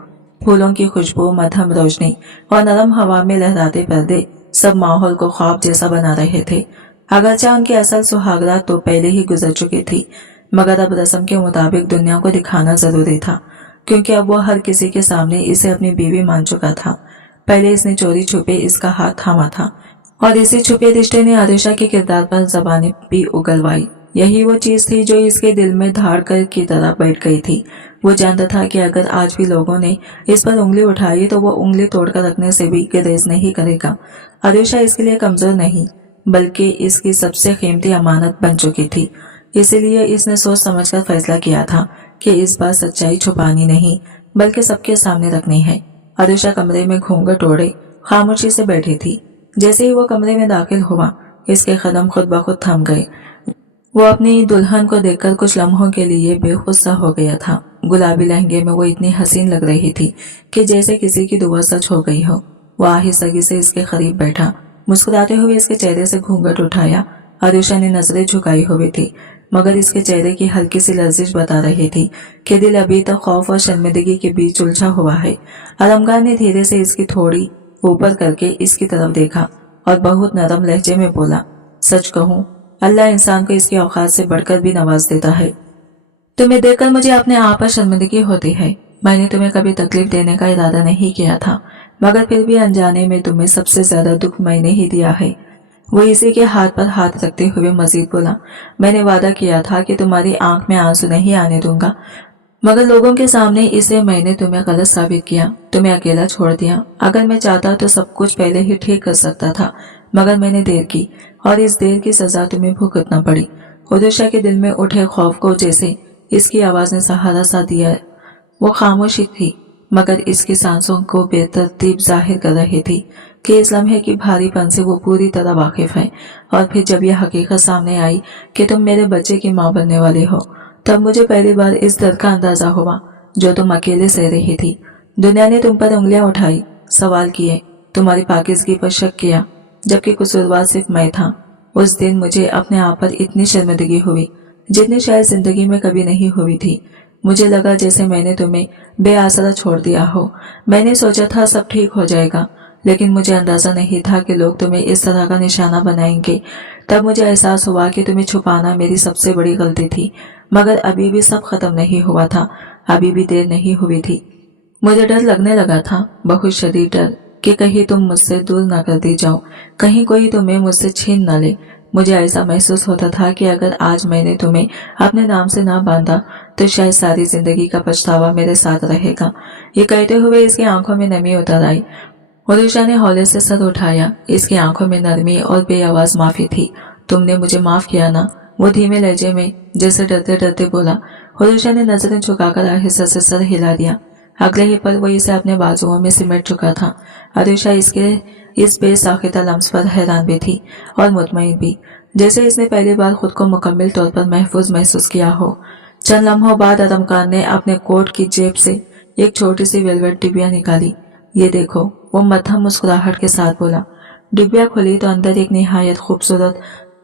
फूलों की खुशबू, मध्यम रोशनी और नरम हवा में लहराते पर्दे सब माहौल को ख्वाब जैसा बना रहे थे। अगरचे उनकी असल सुहागरात तो पहले ही गुजर चुकी थी, मगर अब रस्म के मुताबिक दुनिया को दिखाना जरूरी था, क्योंकि अब वो हर किसी के सामने इसे अपनी बीवी मान चुका था। पहले इसने चोरी छुपे इसका हाथ थामा था, और इसी छुपे रिश्ते ने अरुषा के किरदार पर जबानें भी उगलवाई। यही वो चीज थी जो इसके दिल में धाड़ कर की तरह बैठ गई थी। वो जानता था कि अगर आज भी लोगों ने इस पर उंगली उठाई तो वो उंगली तोड़कर रखने से भी गुरेज नहीं करेगा। आरुषा इसके लिए कमजोर नहीं बल्कि इसकी सबसे कीमती अमानत बन चुकी थी। इसीलिए इसने सोच समझकर फैसला किया था कि इस बार सच्चाई छुपानी नहीं बल्कि सबके सामने रखनी है। आरुषा कमरे में घूंघट ओढ़े खामोशी से बैठी थी। जैसे ही वो कमरे में दाखिल हुआ इसके कदम खुद ब खुद थम गए। वो अपनी दुल्हन को देखकर कुछ लम्हों के लिए बेगुस्सा हो गया था। गुलाबी लहंगे में वो इतनी हसीन लग रही थी कि जैसे किसी की दुआ सच हो गई हो। वो आहिस्तगी से इसके करीब बैठा, मुस्कुराते हुए इसके चेहरे से घूंघट उठाया। आरुषा ने नजरें झुकाई हुई थी मगर इसके चेहरे की हल्की सी लर्जिश बता रही थी कि दिल अभी तक खौफ और शर्मिंदगी के बीच उलझा हुआ है। आलमगीर ने धीरे से इसकी थोड़ी ऊपर करके इसकी तरफ देखा और बहुत नरम लहजे में बोला, सच कहूँ अल्लाह इंसान को इसकी औकात से बढ़कर भी नवाज देता है। तुम्हें देखकर मुझे अपने आप पर शर्मिंदगी होती है। मैंने तुम्हें कभी तकलीफ देने का इरादा नहीं किया था मगर फिर भी अनजाने में तुम्हें सबसे ज्यादा दुख मैंने ही दिया है। वो इसी के हाथ पर हाथ रखते हुए मजीद बोला, मैंने वादा किया था कि तुम्हारी आंख में आंसू नहीं आने दूंगा मगर लोगों के सामने इसे मैंने तुम्हें गलत साबित किया, तुम्हें अकेला छोड़ दिया। अगर मैं चाहता तो सब कुछ पहले ही ठीक कर सकता था मगर मैंने देर की और इस देर की सजा तुम्हें भुगतना पड़ी। आरुषा के दिल में उठे खौफ को जैसे इसकी आवाज ने सहारा सा दिया। वो खामोशी थी मगर इसकी सांसों को बेतरतीब जाहिर कर रही थी कि इस लम्हे की भारीपन से वो पूरी तरह वाकिफ है। और फिर जब यह हकीकत सामने आई कि तुम मेरे बच्चे की माँ बनने वाली हो तब मुझे पहली बार इस दर्द का अंदाजा हुआ जो तुम अकेले सह रही थी। दुनिया ने तुम पर उंगलियां उठाई, सवाल किए, तुम्हारी पाकिज़गी पर शक किया जबकि कसूरवार सिर्फ मैं था। उस दिन मुझे अपने आप पर इतनी शर्मिंदगी हुई जितनी शायद जिंदगी में कभी नहीं हुई थी। मुझे लगा जैसे मैंने तुम्हें बेआसरा छोड़ दिया हो। मैंने सोचा था सब ठीक हो जाएगा लेकिन मुझे अंदाजा नहीं था कि लोग तुम्हें इस तरह का निशाना बनाएंगे। तब मुझे एहसास हुआ कि तुम्हें छुपाना मेरी सबसे बड़ी गलती थी मगर अभी भी सब खत्म नहीं हुआ था, अभी भी देर नहीं हुई थी। मुझे डर लगने लगा था, बहुत शदीद डर कि कहीं तुम मुझसे दूर न कर दी जाओ, कहीं कोई तुम्हें मुझसे छीन न ले। मुझे ऐसा महसूस होता था कि अगर आज मैंने तुम्हें अपने नाम से ना बांधा तो शायद सारी जिंदगी का पछतावा मेरे साथ रहेगा। ये कहते हुए इसकी आंखों में नमी उतर आई। आरुषा ने हौले से सर उठाया, इसकी आंखों में नरमी और बेआवाज माफी थी। तुमने मुझे माफ किया ना? वो धीमे लहजे में जैसे डरते डरते बोला। आरुषा ने नजरें झुकाकर आहिस्ता से सर हिला दिया। अगले ही पल वो इसे अपने बाजुओं में सिमट चुका था। आरुषा इसके इस बेसाख्ता लम्स पर हैरान भी थी और मुतमईन भी, जैसे इसने पहली बार खुद को मुकम्मल तौर पर महफूज महसूस किया हो। चंद लम्हों बाद आलमगीर ने अपने कोट की जेब से एक छोटी सी वेलवेट डिबिया निकाली। ये देखो, वो मध्यम मुस्कुराहट के साथ बोला। डिबिया खुली तो अंदर एक निहायत खूबसूरत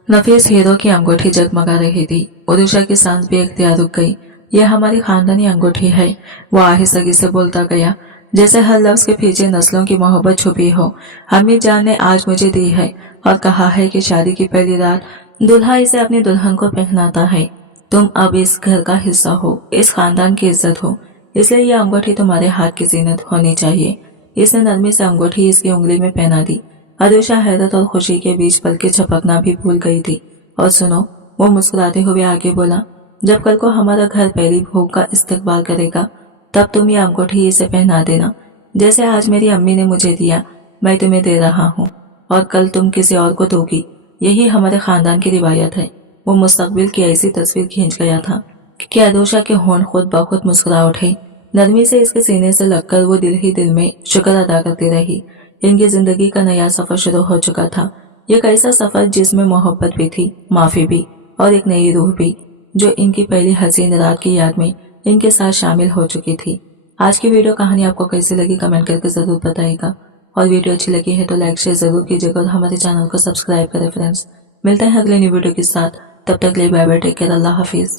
नफीस हीरो की अंगूठी जगमगा रही थी। आरुषा की सांस भी इख्तियार रुक गई। यह हमारी खानदानी अंगूठी है, वो आहिस्तगी से बोलता गया, जैसे हर लफ्ज के पीछे नस्लों की मोहब्बत छुपी हो। अम्मी जान ने आज मुझे दी है और कहा है कि शादी की पहली रात दूल्हा इसे अपनी दुल्हन को पहनाता है। तुम अब इस घर का हिस्सा हो, इस खानदान की इज्जत हो, इसलिए यह अंगूठी तुम्हारे हाथ की जीनत होनी चाहिए। इसने नरमी से अंगूठी इसकी उंगली में पहना दी। आरुषा हैरत और खुशी के बीच पलकें झपकना भी भूल गई थी। और सुनो, वो मुस्कुराते हुए आगे बोला, जब कल को हमारा घर पहली भूख का इस्तकबाल करेगा तब तुम ये अंगूठी इसे पहना देना, जैसे आज मेरी अम्मी ने मुझे दिया मैं तुम्हें दे रहा हूँ और कल तुम किसी और को दोगी। यही हमारे खानदान की रिवायत है। वो मुस्तकबिल की ऐसी तस्वीर खींच गया था कि आरुषा के होंठ खुद ब खुद मुस्कुरा उठे। नरमी से इसके सीने से लगकर वो दिल ही दिल में शुक्र अदा करती रही। इनकी जिंदगी का नया सफर शुरू हो चुका था। एक ऐसा सफर जिसमें मोहब्बत भी थी, माफी भी और एक नई रूह भी, जो इनकी पहली हसीन रात की याद में इनके साथ शामिल हो चुकी थी। आज की वीडियो कहानी आपको कैसी लगी कमेंट करके जरूर बताइएगा और वीडियो अच्छी लगी है तो लाइक शेयर जरूर कीजिएगा और हमारे चैनल को सब्सक्राइब करें फ्रेंड्स। मिलते हैं अगले न्यू वीडियो के साथ, तब तक के लिए बाय बाय, टेक केयर, अल्लाह हाफिज।